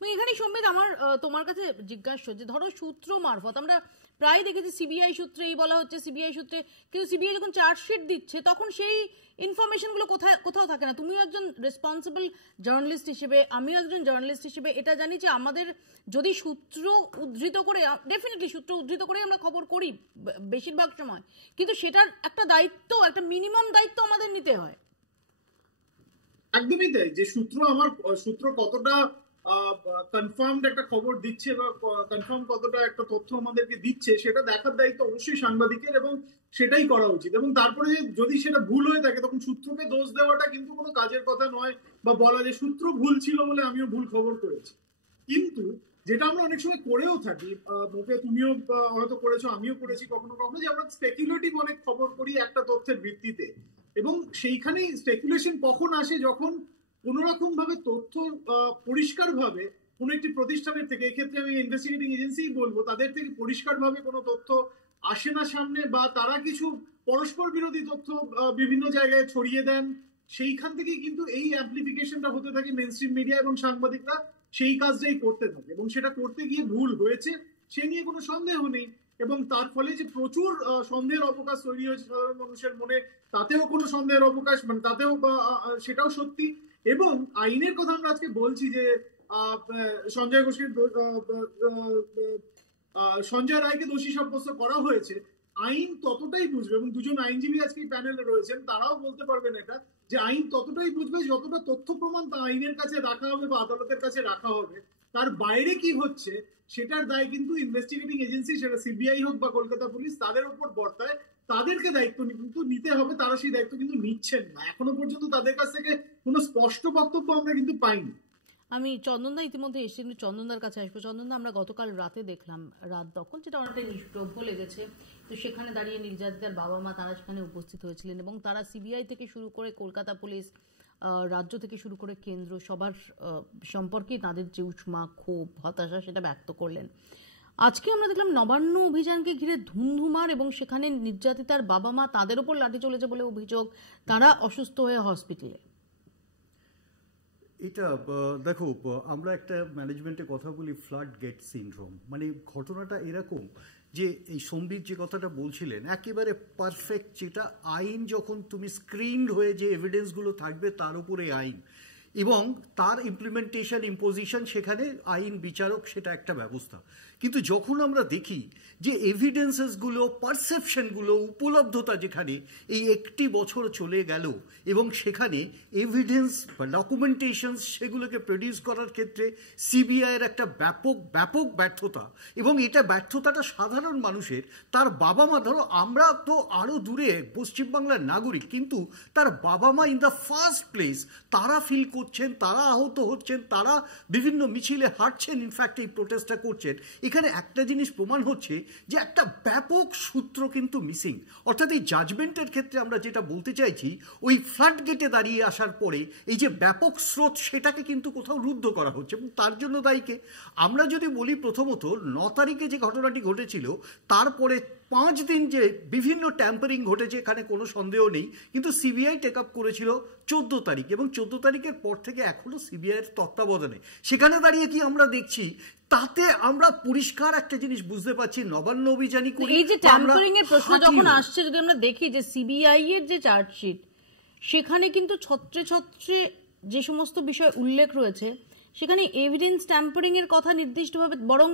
এখানে সম্বিত আমার তোমার কাছে জিজ্ঞাসা, যে ধরো সূত্র মারফত আমরা প্রায় দেখেছি সিবিআই সূত্রে এই বলা হচ্ছে, সিবিআই সূত্রে, কিন্তু সিবিআই যখন চার্জশিট দিচ্ছে তখন সেই ইনফরমেশনগুলো কোথাও থাকে না। তুমিও একজন রেসপন্সিবল জার্নালিস্ট হিসেবে, আমিও একজন জার্নালিস্ট হিসেবে এটা জানি যে আমাদের যদি সূত্র উদ্ধৃত করে, ডেফিনেটলি সূত্র উদ্ধৃত করে আমরা খবর করি বেশিরভাগ সময়, কিন্তু সেটার একটা দায়িত্ব, একটা মিনিমাম দায়িত্ব আমাদের নিতে হয়। একদমই তাই, যে সূত্র কতটা কনফার্মড একটা খবর দিচ্ছে বা কনফার্ম কতটা একটা তথ্য আমাদেরকে দিচ্ছে সেটা দেখার দায়িত্ব অবশ্যই সাংবাদিকের, এবং সেটাই করা উচিত। এবং তারপরে যদি সেটা ভুল হয়ে থাকে তখন সূত্রকে দোষ দেওয়াটা কিন্তু কোনো কাজের কথা নয়, বা বলা যে সূত্র ভুল ছিল বলে আমিও ভুল খবর করেছি। কিন্তু যেটা আমরা অনেক সময় করেও থাকি, মুখে তুমিও হয়তো করেছো, আমিও করেছি কখনো কখনো, যে আমরা স্পেকুলেটিভ অনেক খবর করি একটা তথ্যের ভিত্তিতে, এবং সেইখানেই স্পেকুলেশন কখন আসে, যখন কোন রকম ভাবে তথ্য পরিষ্কার ভাবে কোন একটি প্রতিষ্ঠানের থেকে, এক্ষেত্রে আমি ইনভেস্টিগেটিং এজেন্সি বলবো, তাদের থেকে পরিষ্কার ভাবে কোনো তথ্য আসে না সামনে, বা তারা কিছু পরস্পর বিরোধী তথ্য বিভিন্ন জায়গায় ছড়িয়ে দেন, সেইখান থেকেই কিন্তু এই অ্যাম্পলিফিকেশনটা হতে থাকে। মেইনস্ট্রিম মিডিয়া এবং সাংবাদিকরা সেই কাজটাই করতে থাকে এবং সেটা করতে গিয়ে ভুল হয়েছে সে নিয়ে কোনো সন্দেহ নেই, এবং তার ফলে যে প্রচুর সন্দেহের অবকাশ তৈরি হয়েছে সাধারণ মানুষের মনে, তাতেও কোনো সন্দেহের অবকাশ, মানে তাতেও সেটাও সত্যি। এবং আইনের কথা আমরা আজকে বলছি যে সঞ্জয় রায়কে দোষী সাব্যস্ত করা হয়েছে, আইন ততটাই বুঝবে, এবং দুজন আইনজীবী আজকে এই প্যানেলে রয়েছেন, তারাও বলতে পারবেন এটা, যে আইন ততটাই বুঝবে যতটা তথ্য প্রমাণ তা আইনের কাছে রাখা হবে বা আদালতের কাছে রাখা হবে। তার বাইরে কি হচ্ছে সেটার দায় কিন্তু ইনভেস্টিগেটিং এজেন্সি, সেটা সিবিআই হোক বা কলকাতা পুলিশ, তাদের উপর বর্তায়। তাদেরকে দায়িত্ব কিন্তু নিতে হবে, তারা সেই দায়িত্ব কিন্তু নিচ্ছেন না। এখনো পর্যন্ত তাদের কাছ থেকে কোনো স্পষ্ট বক্তব্য আমরা কিন্তু পাইনি। আমি চন্দনদা ইতিমধ্যে এসে কিন্তু চন্দনদার কাছে আসবো। চন্দনদা, আমরা গতকাল রাতে দেখলাম রাত দখল, যেটা অনেকটাই নিষ্প্রভ লেগেছে। তো সেখানে দাঁড়িয়ে নির্যাতিতার বাবা মা তারা সেখানে উপস্থিত হয়েছিলেন এবং তারা সিবিআই থেকে শুরু করে কলকাতা পুলিশ, রাজ্য থেকে শুরু করে কেন্দ্র, সবার সম্পর্কে তাদের যে উষ্মা, ক্ষোভ, হতাশা সেটা ব্যক্ত করলেন। আজকে আমরা দেখলাম নবান্ন অভিযানকে ঘিরে ধুমধুমার এবং সেখানে নির্যাতিতার বাবা মা, তাদের উপর লাঠি চলেছে বলে অভিযোগ, তারা অসুস্থ হয়ে হসপিটালে। এটা দেখো, আমরা একটা ম্যানেজমেন্টে কথা বলি ফ্লাড গেট সিনড্রোম, মানে ঘটনাটা এরকম যে এই সম্বিত যে কথাটা বলছিলেন একেবারে পারফেক্ট, যেটা আইন যখন তুমি স্ক্রিনড হয়ে যে এভিডেন্সগুলো থাকবে তার উপরে আইন এবং তার ইমপ্লিমেন্টেশন, ইম্পোজিশন, সেখানে আইন বিচারক, সেটা একটা ব্যবস্থা। কিন্তু যখন আমরা দেখি যে এভিডেন্সেসগুলো, পারসেপশনগুলো, উপলব্ধতা যেখানে এই একটি বছর চলে গেল এবং সেখানে এভিডেন্স বা ডকুমেন্টেশনস সেগুলোকে প্রডিউস করার ক্ষেত্রে সিবিআইয়ের একটা ব্যাপক ব্যর্থতা, এবং এটা ব্যর্থতাটা সাধারণ মানুষের, তার বাবা মা, ধরো আমরা তো আরও দূরে পশ্চিমবাংলার নাগরিক, কিন্তু তার বাবা মা ইন দ্য ফার্স্ট প্লেস তারা ফিল করছেন, তারা আহত হচ্ছেন, তারা বিভিন্ন মিছিলে হাঁটছেন, ইনফ্যাক্ট এই প্রোটেস্টটা করছেন। এখানে একটা জিনিস প্রমাণ হচ্ছে যে একটা ব্যাপক সূত্র কিন্তু মিসিং। অর্থাৎ এই জাজমেন্টের ক্ষেত্রে আমরা যেটা বলতে চাইছি, ওই ফ্লাড গেটে দাঁড়িয়ে আসার পরে এই যে ব্যাপক স্রোত, সেটাকে কিন্তু কোথাও রুদ্ধ করা হচ্ছে, এবং তার জন্য দায়ীকে আমরা যদি বলি, প্রথমত 9 তারিখে যে ঘটনাটি ঘটেছিল, তারপরে 5 দিন যে বিভিন্ন ট্যাম্পারিং ঘটেছে এখানে কোনো সন্দেহ নেই, কিন্তু সিবিআই টেক আপ করেছিল 14 তারিখ, এবং 14 তারিখের পর থেকে এখনো সিবিআইয়ের তত্ত্বাবধানে। সেখানে দাঁড়িয়ে কি আমরা দেখছি, তাতে আমরা পরিষ্কার একটা জিনিস বুঝতে পারছি, নবান্ন অভিযানই করি। এই যে ট্যাম্পারিং এর প্রশ্ন যখন আসছে, যদি আমরা দেখি যে সিবিআই এর যে চার্জশিট, সেখানে কিন্তু ছত্রে ছত্রে যে সমস্ত বিষয় উল্লেখ রয়েছে, সেখানে এভিডেন্স ট্যাম্পারিং এর কথা নির্দিষ্টভাবে, বরং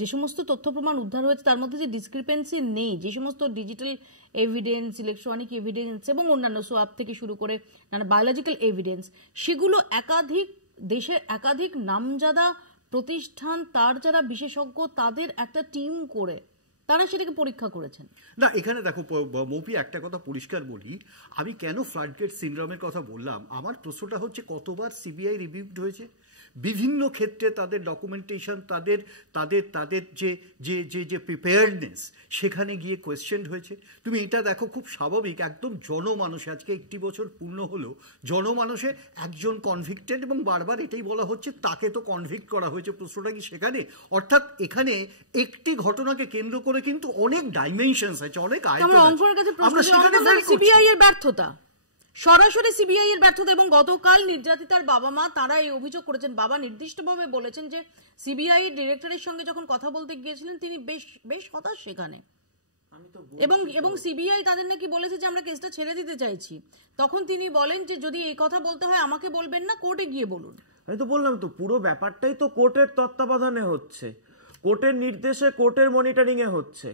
যে সমস্ত তথ্য প্রমাণ উদ্ধার হয়েছে তার মধ্যে যে ডিসক্রিপেন্সি নেই, যে সমস্ত ডিজিটাল এভিডেন্স, ইলেকট্রনিক এভিডেন্স এবং অন্যান্য সোয়াব থেকে শুরু করে নানা বায়োলজিক্যাল এভিডেন্স, সেগুলো দেশের একাধিক নামজাদা প্রতিষ্ঠান, তার যারা বিশেষজ্ঞ, তাদের একটা টিম করে তারা সেটাকে পরীক্ষা করেছেন। না, এখানে দেখো মৌপি, একটা কথা পরিষ্কার বলি, আমি কেন ফ্লাডগেট সিনড্রোমের কথা বললাম, আমার প্রশ্নটা হচ্ছে কতবার সিবিআই রিভিউড হয়েছে, বিভিন্ন ক্ষেত্রে তাদের ডকুমেন্টেশন, তাদের যে প্রিপেয়ারনেস, সেখানে গিয়ে কোয়েশ্চেন হয়েছে। তুমি এটা দেখো, খুব স্বাভাবিক, একদম জনমানুষে, আজকে 1 বছর পূর্ণ হলো, জনমানুষে একজন কনভিক্টেড, এবং বারবার এটাই বলা হচ্ছে তাকে তো কনভিক্ট করা হয়েছে। প্রশ্নটা কি সেখানে, অর্থাৎ এখানে একটি ঘটনাকে কেন্দ্র করে কিন্তু অনেক ডাইমেনশনস আছে, অনেক সিবিআই এর ব্যর্থতা, সরাসরি সিবিআই এর ব্যর্থতা। এবং গতকাল নির্যাতিতার বাবা মা তারা এই অভিযোগ করেছেন। বাবা নির্দিষ্টভাবে বলেছেন যে সিবিআই ডিরেক্টরের সঙ্গে যখন কথা বলতে গিয়েছিলেন তিনি বেশ হতাশ সেখানে, এবং সিবিআই তাদের নাকি বলেছে যে আমরা কেসটা ছেড়ে দিতে চাইছি। তখন তিনি বলেন যে যদি এই কথা বলতে হয় আমাকে বলবেন না, কোর্টে গিয়ে বলুন। আমি তো বললাম তো, পুরো ব্যাপারটাই তো কোর্টের তত্ত্বাবধানে হচ্ছে, কোর্টের নির্দেশে, কোর্টের মনিটরিং এ হচ্ছে,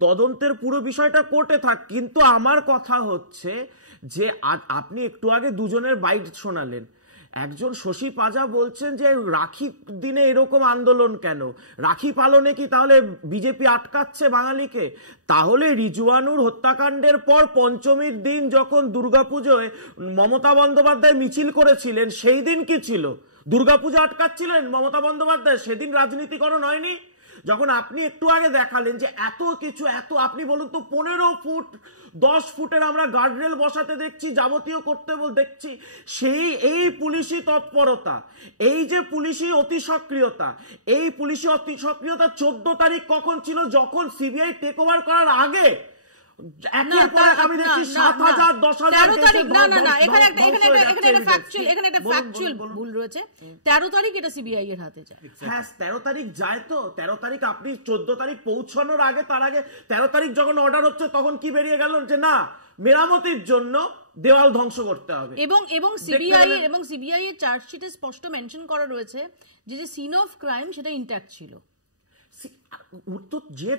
তদন্তের পুরো বিষয়টা কোর্টে থাক। কিন্তু আমার কথা হচ্ছে যে আপনি একটু আগে দুজনের বাইট শোনালেন, একজন শশী পাজা বলছেন যে রাখি দিনে এরকম আন্দোলন কেন, রাখি পালনে কি তাহলে বিজেপি আটকাচ্ছে বাঙালিকে? তাহলে রিজওয়ানুর হত্যাকাণ্ডের পর পঞ্চমীর দিন যখন দুর্গাপুজোয় মমতা বন্দ্যোপাধ্যায় মিছিল করেছিলেন, সেই দিন কি ছিল? দুর্গাপূজা আটকাচ্ছিলেন মমতা বন্দ্যোপাধ্যায়, সেদিন রাজনীতিকরণ হয়নি? যখন আপনি একটু আগে দেখালেন যে এত কিছু, আপনি বলুন তো, 15 ফুট 10 ফুটের আমরা গার্ডরেল বসাতে দেখছি, যাবতীয় করতে দেখছি, এই পুলিশি তৎপরতা, এই যে পুলিশি অতি সক্রিয়তা, এই পুলিশি অতি সক্রিয়তা 14 তারিখ কখন ছিল? যখন সিবিআই টেক ওভার করার আগে। আমি দেখছি 7,000 10,000। 13 তারিখ, না, এখানে একটা ফ্যাকচুয়াল ভুল রয়েছে। 13 তারিখ এটা সিবিআই এর হাতে যায়। হ্যাঁ, 13 তারিখ যায় তো। 13 তারিখ আপনি 14 তারিখ পৌঁছানোর আগে, তার আগে 13 তারিখ যখন অর্ডার হচ্ছে তখন কি বেরিয়ে গেল যে না, মেরামতির জন্য দেওয়াল ধ্বংস করতে হবে। এবং সিবিআই এর চার্জশিটে স্পষ্ট মেনশন করা রয়েছে যে সিন অফ ক্রাইম সেটা ইনট্যাক্ট ছিল। তো যে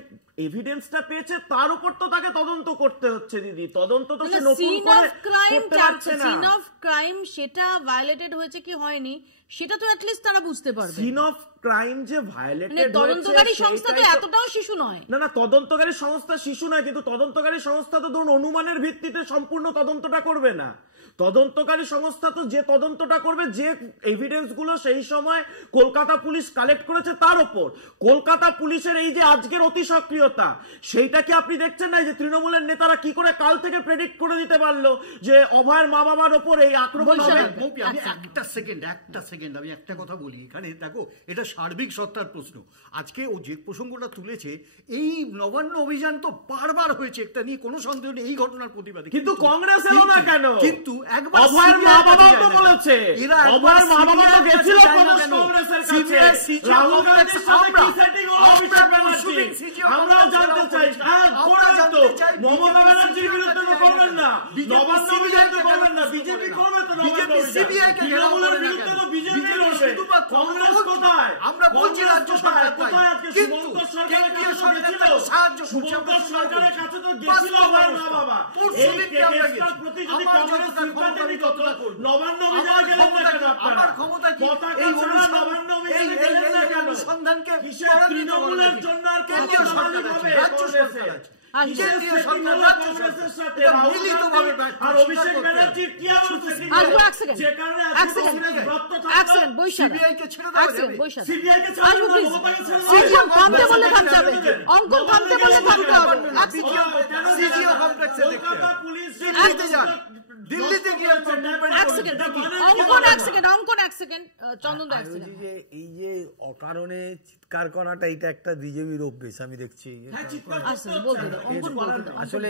এভিডেন্সটা পেয়েছে তার উপর তো তাকে তদন্ত করতে হচ্ছে দিদি, তদন্ত তো সে নতুন করে করতে পারছে না। সিন অফ ক্রাইম সেটা ভায়োলেটেড হয়েছে কি হয়নি সেটা তো অ্যাট লিস্ট তারা বুঝতে পারবে। সিন অফ ক্রাইম যে ভায়োলেটেড হয়েছে, তদন্তকারী সংস্থা তো এতটাও শিশু নয়। না তদন্তকারী সংস্থা শিশু নয়, কিন্তু তদন্তকারী সংস্থা তো ধরুন অনুমানের ভিত্তিতে সম্পূর্ণ তদন্তটা করবে না। তদন্তকারী সংস্থা তো যে তদন্তটা করবে, যে এভিডেন্স গুলো সেই সময় কলকাতা পুলিশ কালেক্ট করেছে তার উপর। কলকাতা পুলিশের এই যে আজকের অতি সক্রিয়তা, সেইটা কি আপনি দেখছেন না যে তৃণমূলের নেতারা কি করে কাল থেকে প্রেডিক্ট করে দিতে পারলো যে অভয়ের মা বাবার ওপর এই আক্রমণ হবে? আমি একটা সেকেন্ড আমি একটা কথা বলি এখানে, দেখো এটা সার্বিক সত্তার প্রশ্ন। আজকে ও যে প্রসঙ্গটা তুলেছে, এই নবান্ন অভিযান তো বারবার হয়েছে, একটা নিয়ে কোনো সন্দেহ নেই, এই ঘটনার প্রতিবাদে। কিন্তু কংগ্রেস এলো না কেন? কিন্তু একবার অভয়ের মা বাবা তো বলেছে, অভয়ের মা বাবা তো গেছিল কংগ্রেসের কাছে, রাহুল গান্ধীর সাথে কি সেটিং হলো অভিষেক ব্যানার্জি, আমরাও জানতে চাই। মমতা ব্যানার্জির বিরুদ্ধে তো করবেন না, নবান্ন অভিযান তো করবেন না, বিজেপি করবে তো নবান্ন অভিযান, তৃণমূলের বিরুদ্ধে তো বিজেপি করবে, কংগ্রেস কোথায়? আমরা বলছি রাজ্য সরকার কোথায়? আজকে শুভঙ্কর সরকারের কাছে তো গেছিল, শুভঙ্কর সরকারের কাছে তো গেছিল অভয়ের মা বাবা। এই কেসটার প্রতি যদি কংগ্রেস সিম্পাথি দিত তো নবান্ন অভিযানে গেলেন না কেন আপনারা? পতাকা ছাড়া নবান্ন অভিযানে গেলেন না কেন? কিসের তৃণমূলের জন্য আর কেন্দ্রীয় সরকার হবে, রাজ্য সরকার আছে, কংগ্রেসের সাথে আর অভিষেক ব্যানার্জির কি দিল্লিতে গিয়ে এই যে অকারণে চিৎকার করাটা, এটা একটা বিজেপির অভ্যেস আমি দেখছি। আসলে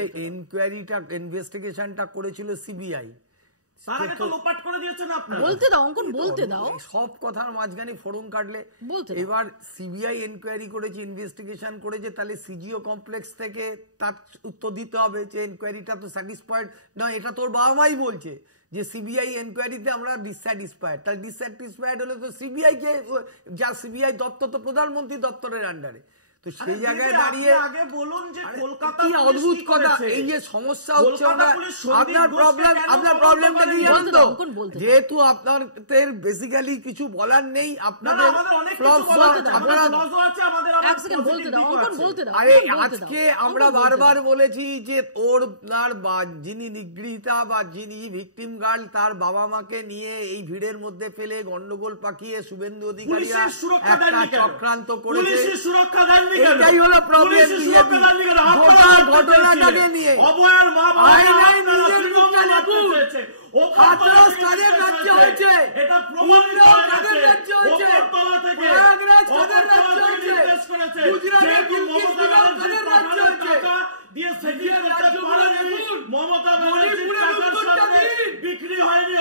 ইনভেস্টিগেশনটা করেছিল সিবিআই, সব কথার মাঝখানে ফোরম কাটলে। এবার সিবিআই এনকোয়ারি করেছে, ইনভেস্টিগেশন করেছে, তাহলে সিজিও কমপ্লেক্স থেকে তার উত্তর দিতে হবে যে এনকোয়ারিটা তো স্যাটিসফাইড নয়। এটা তোর বাবা মাই বলছে যে সিবিআই এনকোয়ারিতে আমরা ডিসস্যাটিসফাইড, তাহলে ডিসস্যাটিসফাইড হলে তো সিবিআই কে, যা সিবিআই দপ্তর তো প্রধানমন্ত্রী দপ্তরের আন্ডারে, তো সেই জায়গায় দাঁড়িয়ে আগে বলুন যে কলকাতা কি অদ্ভুত কথা। এই যে সমস্যা হচ্ছে, আপনার প্রবলেমটা কি জানেন তো, যেহেতু আপনাদের বেসিক্যালি কিছু বলার নেই, আপনাদের আরে আজকে আমরা বারবার বলেছি যে ওর যিনি নিগৃহীতা বা যিনি ভিকটিম গার্ল, তার বাবা মাকে নিয়ে এই ভিড়ের মধ্যে ফেলে গন্ডগোল পাকিয়ে শুভেন্দু অধিকারীরা একটা চক্রান্ত করেছে। এটাই হলো প্রবলেম বিজেপি, গোটা ঘটনাটাকে নিয়ে। হাতরাস কাদের রাজ্য হয়েছে, উন্নাও কাদের রাজ্য হয়েছে, প্রয়াগরাজ কাদের রাজ্য হয়েছে, গুজরাটের কিরগিজস্তান কাদের রাজ্য হয়েছে, মমতা ব্যানার্জির টাকার সাথে বিক্রি হয়নি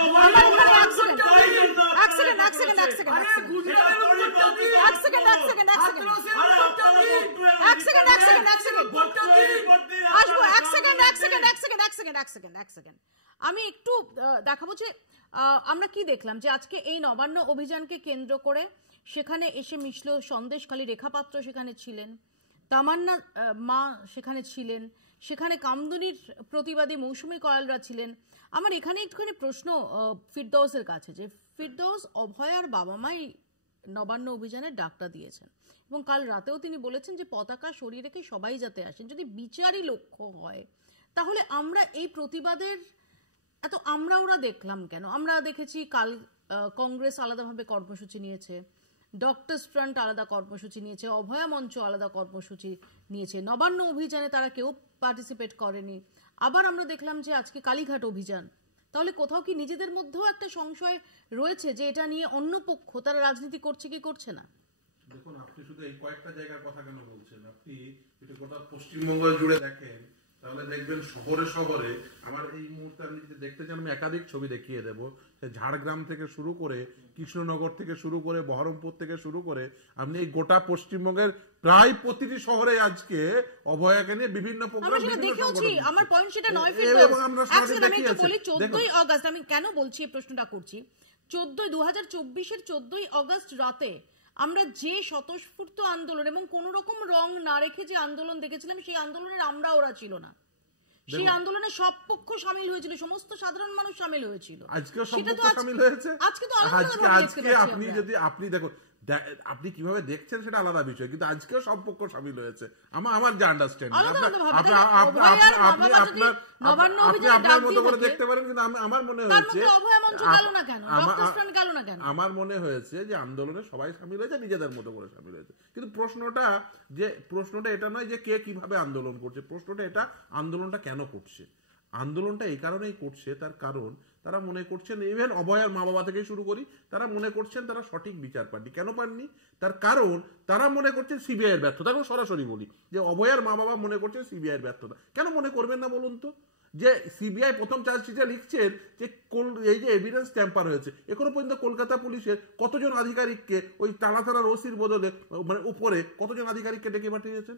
আমি একটু দেখাবো যে আমরা কি দেখলাম যে আজকে এই নবান্ন অভিযানকে কেন্দ্র করে সেখানে এসে মিশল সন্দেশখালী, রেখা পাত্র সেখানে ছিলেন, তামান্না মা সেখানে ছিলেন, সেখানে কামদুনির প্রতিবাদী মৌসুমী কয়ালরা ছিলেন। আমার এখানে একটুখানি প্রশ্ন ফিরদৌসের কাছে, যে ফিরদৌস অভয়ার বাবা মাই নবান্ন অভিযানের ডাকটা দিয়েছেন এবং কাল রাতেও তিনি বলেছেন যে পতাকা সরিয়ে রেখে সবাই যাতে আসেন। যদি বিচারই লক্ষ্য হয় তাহলে আমরা এই প্রতিবাদের এত ওরা দেখলাম কেন? আমরা দেখেছি কাল কংগ্রেস আলাদাভাবে কর্মসূচি নিয়েছে, ডক্টরস ফ্রন্ট আলাদা কর্মসূচি নিয়েছে, অভয়া মঞ্চ আলাদা কর্মসূচি নিয়েছে, নবান্ন অভিযানে তারা কেউ পার্টিসিপেট করেনি। আবার আমরা দেখলাম যে আজকে কালীঘাট অভিযান। তাহলে কোথাও কি নিজেদের মধ্যেও একটা সংশয় রয়েছে যে এটা নিয়ে অন্য পক্ষ তারা রাজনীতি করছে কি করছে না? দেখুন, আপনি শুধু এই কয়েকটা জায়গার কথা কেন বলছেন, আপনি যদি গোটা পশ্চিমবঙ্গ জুড়ে দেখেন তাহলে দেখবেন শহরে শহরে, আমার এই মুহূর্তে আপনি যদি দেখতে চান আমি একাধিক ছবি দেখিয়ে দেবো, ঝাড়গ্রাম থেকে শুরু করে, কৃষ্ণনগর থেকে শুরু করে, বহরমপুর থেকে শুরু করে, আপনি এই গোটা পশ্চিমবঙ্গের প্রায় প্রতিটি শহরে আজকে অভয়াকে নিয়ে বিভিন্ন প্রোগ্রাম দেখেছি। আমার পয়েন্ট সেটা নয়, আমি বলি 14ই আগস্ট, আমি কেন বলছি এই প্রশ্নটা করছি, 2024-এর 14ই আগস্ট রাতে আমরা যে স্বতঃস্ফূর্ত আন্দোলন এবং কোন রকম রং না রেখে যে আন্দোলন দেখেছিলাম, সেই আন্দোলনের আমরা ওরা ছিল না। সেই আন্দোলনে সব পক্ষ শামিল হয়েছিল, সমস্ত সাধারণ মানুষ শামিল হয়েছিল। আজকে সব পক্ষ শামিল হয়েছে। আজকে তো আজকে আপনি যদি আপনি দেখুন, আপনি কিভাবে দেখছেন সেটা আলাদা বিষয়, কিন্তু আজকেও সব পক্ষ শামিল হয়েছে। আমার যে আন্ডারস্ট্যান্ডিং আপনার মতো করে দেখতে পারেন, কিন্তু আমার মনে হয়েছে আমার মনে হয়েছে যে আন্দোলনে সবাই শামিল হয়েছে, নিজেদের মতো করে শামিল হয়েছে। কিন্তু প্রশ্নটা এটা নয় যে কে কিভাবে আন্দোলন করছে, প্রশ্নটা এটা আন্দোলনটা কেন করছে। আন্দোলনটা এই কারণেই করছে, তার কারণ তারা মনে করছেন, ইভেন অভয়ার মা বাবা থেকে শুরু করি, তারা মনে করছেন তারা সঠিক বিচার পাননি। কেন পাননি? তার কারণ তারা মনে করছেন সিবিআই এর ব্যর্থতা। সরাসরি বলি যে অভয়ার মা বাবা মনে করছেন সিবিআই এর ব্যর্থতা। কেন মনে করবেন না বলুন তো? যে সিবিআই প্রথম চার্জশিটে লিখছেন যে এই যে এভিডেন্স ট্যাম্পার হয়েছে, এখনো পর্যন্ত কলকাতা পুলিশের কতজন আধিকারিককে ওই টানা ওসির বদলে মানে উপরে কতজন আধিকারিককে ডেকে পাঠিয়েছেন?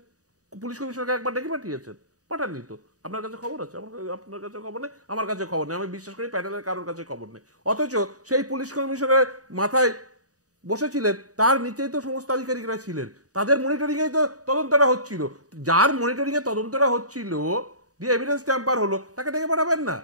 পুলিশ কমিশনারকে একবার ডেকে পাঠিয়েছেন? পাঠাননি তো। আপনার কাছে খবর আছে? আপনার কাছে খবর নেই, আমার কাছে খবর নেই। আমি বিশ্বাস করি প্যানেলের কারোর কাছে খবর নেই। অথচ সেই পুলিশ কমিশনারের মাথায় বসেছিলেন, তার নিচেই তো সমস্ত আধিকারিকরা ছিলেন, তাদের মনিটরিং এ তো তদন্তটা হচ্ছিল। যার মনিটরিং এ তদন্তটা হচ্ছিল, দিয়ে এভিডেন্স ট্যাম্পার হলো, তাকে ডেকে পাঠাবেন না?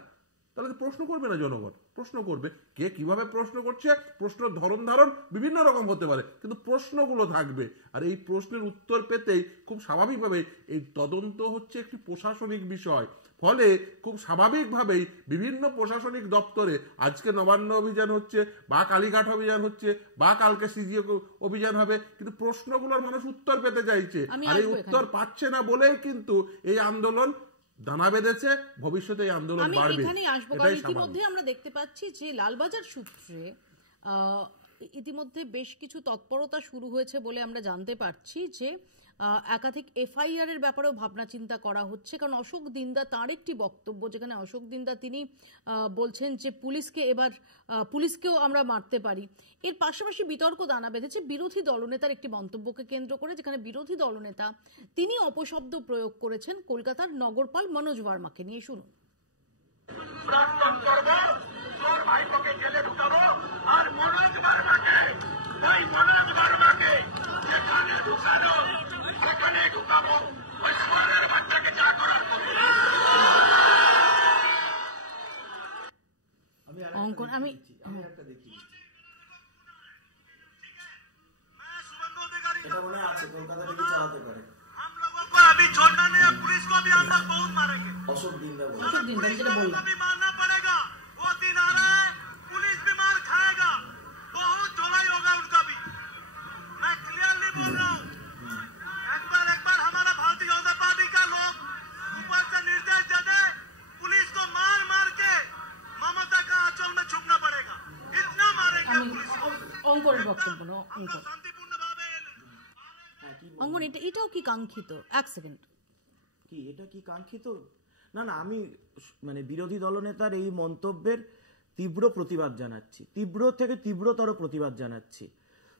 তাহলে প্রশ্ন করবে না জনগণ? প্রশ্ন করবে। কে কিভাবে প্রশ্ন করছে, প্রশ্নের ধরন ধারণ বিভিন্ন রকম হতে পারে, কিন্তু প্রশ্নগুলো থাকবে। আর এই প্রশ্নের উত্তর পেতেই খুব স্বাভাবিকভাবে এই তদন্ত হচ্ছে একটি প্রশাসনিক বিষয়, ফলে খুব স্বাভাবিকভাবেই বিভিন্ন প্রশাসনিক দপ্তরে আজকে নবান্ন অভিযান হচ্ছে, বা কালীঘাট অভিযান হচ্ছে, বা কালকে সিজিও অভিযান হবে, কিন্তু প্রশ্নগুলোর মানুষ উত্তর পেতে চাইছে। আর এই উত্তর পাচ্ছে না বলেই কিন্তু এই আন্দোলন দানা বেঁধেছে। ভবিষ্যতে এই আন্দোলন বাড়বে। এখানেই আসবো, কারণ ইতিমধ্যে আমরা দেখতে পাচ্ছি যে লালবাজার সূত্রে ইতিমধ্যে বেশ কিছু তৎপরতা শুরু হয়েছে বলে আমরা জানতে পারছি যে একাধিক এফআইআর এর ব্যাপারেও ভাবনা চিন্তা করা হচ্ছে। কারণ অশোক দিন্দা তার একটি বক্তব্য, যেখানে অশোক দিন্দা তিনি বলছেন যে পুলিশকেও আমরা মারতে পারি। এর পাশাপাশি বিতর্ক দানা বেঁধেছে বিরোধী দলনেতার একটি মন্তব্যকে কেন্দ্র করে, যেখানে বিরোধী দলনেতা তিনি অপশব্দ প্রয়োগ করেছেন কলকাতার নগরপাল মনোজ ভার্মাকে নিয়ে। শুনুন। অঙ্কন আমি এটা মনে আছে কলকাতা থেকে চালাতে পারে। अभी छोड़ना नहीं है, पुलिस को भी हम लोग बहुत मारेंगे। अशोक दिंदा जेटा बोलना भी मारना पड़ेगा। वो दिन आ रहा है, पुलिस भी मार खाएगा, बहुत धुलाई होगा उनका भी। मैं क्लियरली बोल रहा हूँ। एक बार हमारा भारतीय जनता पार्टी का लोग ऊपर से निर्देश दे दे, पुलिस को मार मार के ममता का आंचल में छुपना पड़ेगा, इतना मारेंगे पुलिस को। অঙ্গন এটাও কি কাঙ্ক্ষিত? এক সেকেন্ড, কি এটা কি কাঙ্ক্ষিত? না না, আমি মানে বিরোধী দলনেতার এই মন্তব্যের তীব্র প্রতিবাদ জানাচ্ছি, তীব্র থেকে তীব্রতর প্রতিবাদ জানাচ্ছি।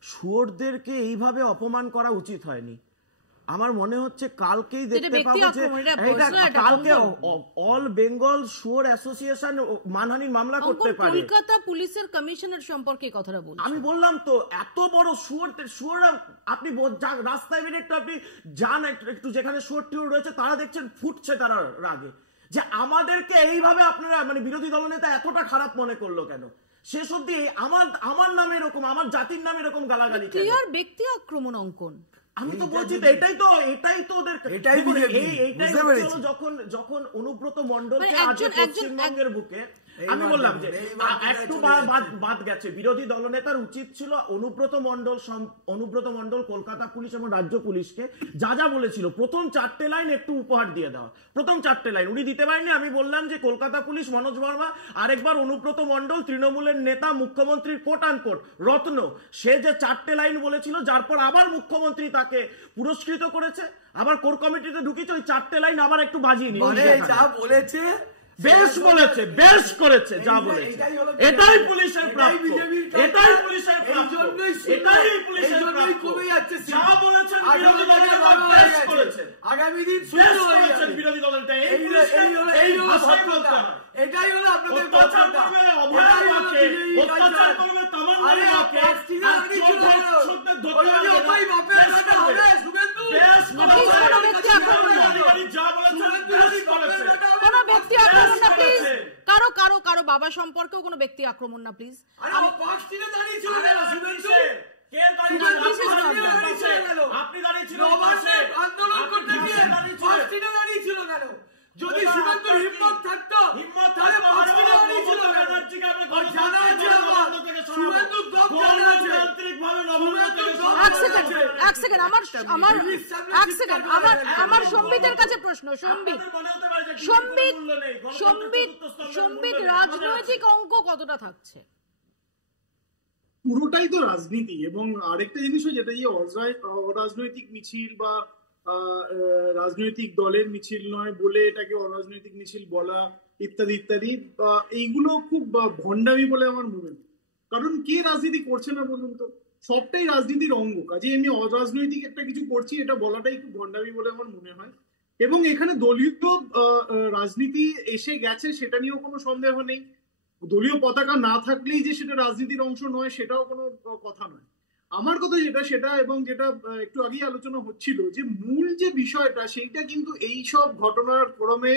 শুয়োরদেরকে এইভাবে অপমান করা উচিত হয়নি। আমার মনে হচ্ছে কালকেই দেখতে পাবো যে কালকে অল বেঙ্গল শুয়োর অ্যাসোসিয়েশন মানহানির মামলা করতে পারে। কলকাতা পুলিশের কমিশনার সম্পর্কে কথাটা বলছি। আমি বললাম তো, এত বড় শুয়োর আপনি রাস্তায় বেরিয়ে আপনি যান একটু, যেখানে শুয়োর টিওর রয়েছে, তারা দেখছেন ফুটছে তারা রাগে, যে আমাদেরকে এইভাবে আপনারা মানে বিরোধী দলনেতা এতটা খারাপ মনে করলো কেন? শেষ অব্দি আমার নামে এরকম, আমার জাতির নামে এরকম গালাগালি, ক্লিয়ার ব্যক্তি আক্রমণ। অঙ্কন আমি তো বলছি এটাই তো ওদের যখন অনুব্রত মণ্ডলকে পশ্চিমবঙ্গের বুকে, আমি বললাম যে একটু বাদ গেছে, বিরোধী দলনেতার উচিত ছিল অনুব্রত মণ্ডল কলকাতা পুলিশ এবং রাজ্য পুলিশকে যা বলেছিল প্রথম 4টে লাইন একটু উপহার দিয়ে দেওয়া। প্রথম 4টে লাইন উনি দিতে পারেননি। আমি বললাম যে কলকাতা পুলিশ মনোজ ভার্মা আরেকবার অনুব্রত মণ্ডল তৃণমূলের নেতা, মুখ্যমন্ত্রীর কোট আনকোট রত্ন, সে যে 4টে লাইন বলেছিল, যার পর আবার মুখ্যমন্ত্রী তাকে পুরস্কৃত করেছে, আবার কোর কমিটিতে ঢুকিয়েছে, ওই 4টে লাইন আবার একটু বাজিয়ে নিয়ে যা বলেছে বেশ বলেছে, বেশ করেছে, যা বলেছে এটাই পুলিশের প্রাপ্য, এটাই পুলিশের প্রাপ্য, এটাই পুলিশের প্রাপ্য। যা বলেছেন বিরোধী দলের বেশ করেছেন, আগামী দিন বেশ করেছেন বিরোধী দলের, এই ভাষাই বলতে হয়। এটাই হলো আপনাদের অত্যাচার করবে তামান্নার মাকে আর চোর ধর্ষকদের ধরতে হবে না। বেশ করেছে কোনো ব্যক্তি আক্রমণ না, অধিকারী যা বলেছেন বেশ করেছে। কোনো ব্যক্তি আক্রমণ না প্লিজ, কারো কারো কারো বাবা সম্পর্কেও কোনো ব্যক্তি আক্রমণ না প্লিজ। কে দাঁড়িয়ে আপনি দাঁড়িয়েছিলেন আন্দোলন করতে গিয়ে দাঁড়িয়েছিল কেন? যদি শুভেন্দুর হিম্মত থাকতো তাহলে পাঁচদিনে দাঁড়িয়েছিল কেন? জানা আছে শুভেন্দুর দম জানা আছে তান্ত্রিকভাবে নবান্ন থেকে এক সেকেন্ড আমার সম্বিতের কাছে প্রশ্ন। সম্বিত রাজনৈতিক অঙ্ক কতটা থাকছে? পুরোটাই তো রাজনীতি। এবং আরেকটা জিনিসও যেটা অরাজনৈতিক মিছিল বা রাজনৈতিক দলের মিছিল নয় বলে এটাকে অরাজনৈতিক মিছিল বলা ইত্যাদি ইত্যাদি, এইগুলো খুব ভণ্ডামি বলে আমার মনে হয়। কারণ কে রাজনীতি করছে না বলুন তো? সবটাই রাজনীতির অঙ্গ। কাজে আমি অরাজনৈতিক একটা কিছু করছি এটা বলাটাই খুব ভণ্ডামি বলে আমার মনে হয়। এবং এখানে দলীয় রাজনীতি এসে গেছে সেটা নিয়েও কোনো সন্দেহ নেই। দলীয় পতাকা না থাকলেই যে সেটা রাজনীতির অংশ নয় সেটাও কোনো কথা নয়। আমার কথা সেটা এবং যেটা একটু আগেই আলোচনা হচ্ছিল যে মূল যে বিষয়টা সেইটা কিন্তু এই সব ঘটনার ক্রমে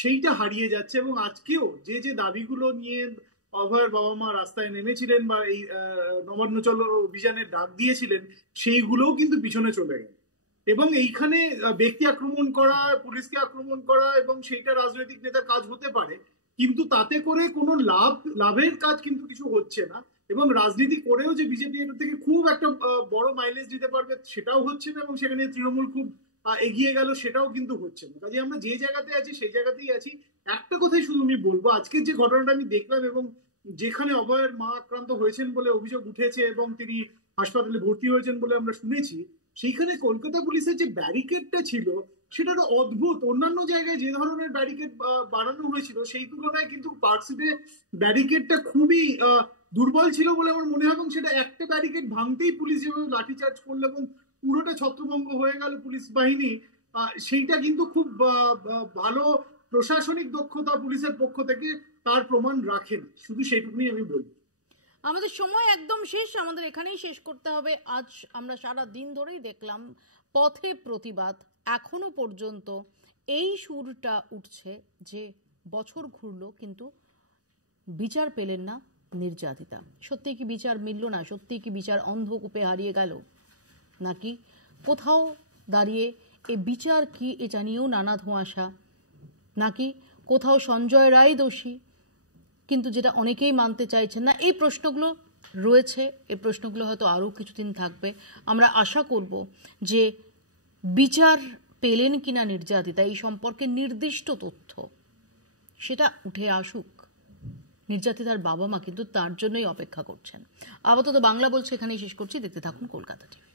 সেইটা হারিয়ে যাচ্ছে। এবং আজকেও যে দাবিগুলো নিয়ে অভয়ের বাবা মা রাস্তায় নেমেছিলেন বা এই নবান্ন চলো অভিযানের ডাক দিয়েছিলেন সেইগুলোও কিন্তু পিছনে চলে গেল। এবং এইখানে ব্যক্তি আক্রমণ করা, পুলিশকে আক্রমণ করা এবং সেইটা রাজনৈতিক নেতার কাজ হতে পারে, কিন্তু তাতে করে কোনো লাভের কাজ কিন্তু কিছু হচ্ছে না। এবং রাজনীতি করেও যে বিজেপি এর থেকে খুব একটা বড় মাইলেজ দিতে পারবে সেটাও হচ্ছে না। এবং সেখানে তৃণমূল খুব এগিয়ে গেল সেটাও কিন্তু হচ্ছে না। কাজে আমরা যে জায়গাতে আছি সেই জায়গাতেই আছি। একটা কথাই শুধু আমি বলবো, আজকের যে ঘটনাটা আমি দেখলাম এবং যেখানে অভয়ের মা আক্রান্ত হয়েছেন বলে অভিযোগ উঠেছে এবং তিনি হাসপাতালে ভর্তি হয়েছেন বলে আমরা শুনেছি, সেইখানে কলকাতা পুলিশের যে ব্যারিকেডটা ছিল সেটা তো অদ্ভুত। অন্যান্য জায়গায় যে ধরনের ব্যারিকেড বানানো হয়েছিল সেই তুলনায় কিন্তু পার্কশিটে ব্যারিকেডটা খুবই দুর্বল ছিল বলে আমার মনে হয়। এবং সেটা একটা ব্যারিকেড ভাঙতেই পুলিশ যেভাবে লাঠিচার্জ করলো এবং পুরোটা ছত্রভঙ্গ হয়ে গেল পুলিশ বাহিনী, সেইটা কিন্তু খুব ভালো প্রশাসনিক দক্ষতা পুলিশের পক্ষ থেকে তার প্রমাণ রাখেন। শুধু সেইটুকুনি আমি বলবো। আমাদের সময় একদম শেষ, আমাদের এখানেই শেষ করতে হবে। আজ আমরা সারা দিন ধরেই দেখলাম পথে প্রতিবাদ। এখনো পর্যন্ত এই সুরটা উঠছে যে বছর ঘুরলো কিন্তু বিচার পেলেন না নির্যাতিতা। সত্যি কি বিচার মিলল না? সত্যি কি বিচার অন্ধকূপে হারিয়ে গেল? নাকি কোথাও দাঁড়িয়ে এ বিচার কি এটা নিয়েও নানা ধোঁয়াশা? নাকি কোথাও সঞ্জয় রায় দোষী কিন্তু যেটা অনেকেই মানতে চাইছেন না? এই প্রশ্নগুলো রয়েছে, এই প্রশ্নগুলো হয়তো আরও কিছুদিন থাকবে। আমরা আশা করব যে বিচার পেলেন কিনা নির্যাতিতা এই সম্পর্কে নির্দিষ্ট তথ্য সেটা উঠে আসুক। নির্যাতিতার বাবা মা কিন্তু তার জন্যই অপেক্ষা করছেন। আপাতত বাংলা বলছে এখানেই শেষ করছি। দেখতে থাকুন কলকাতা টিভি।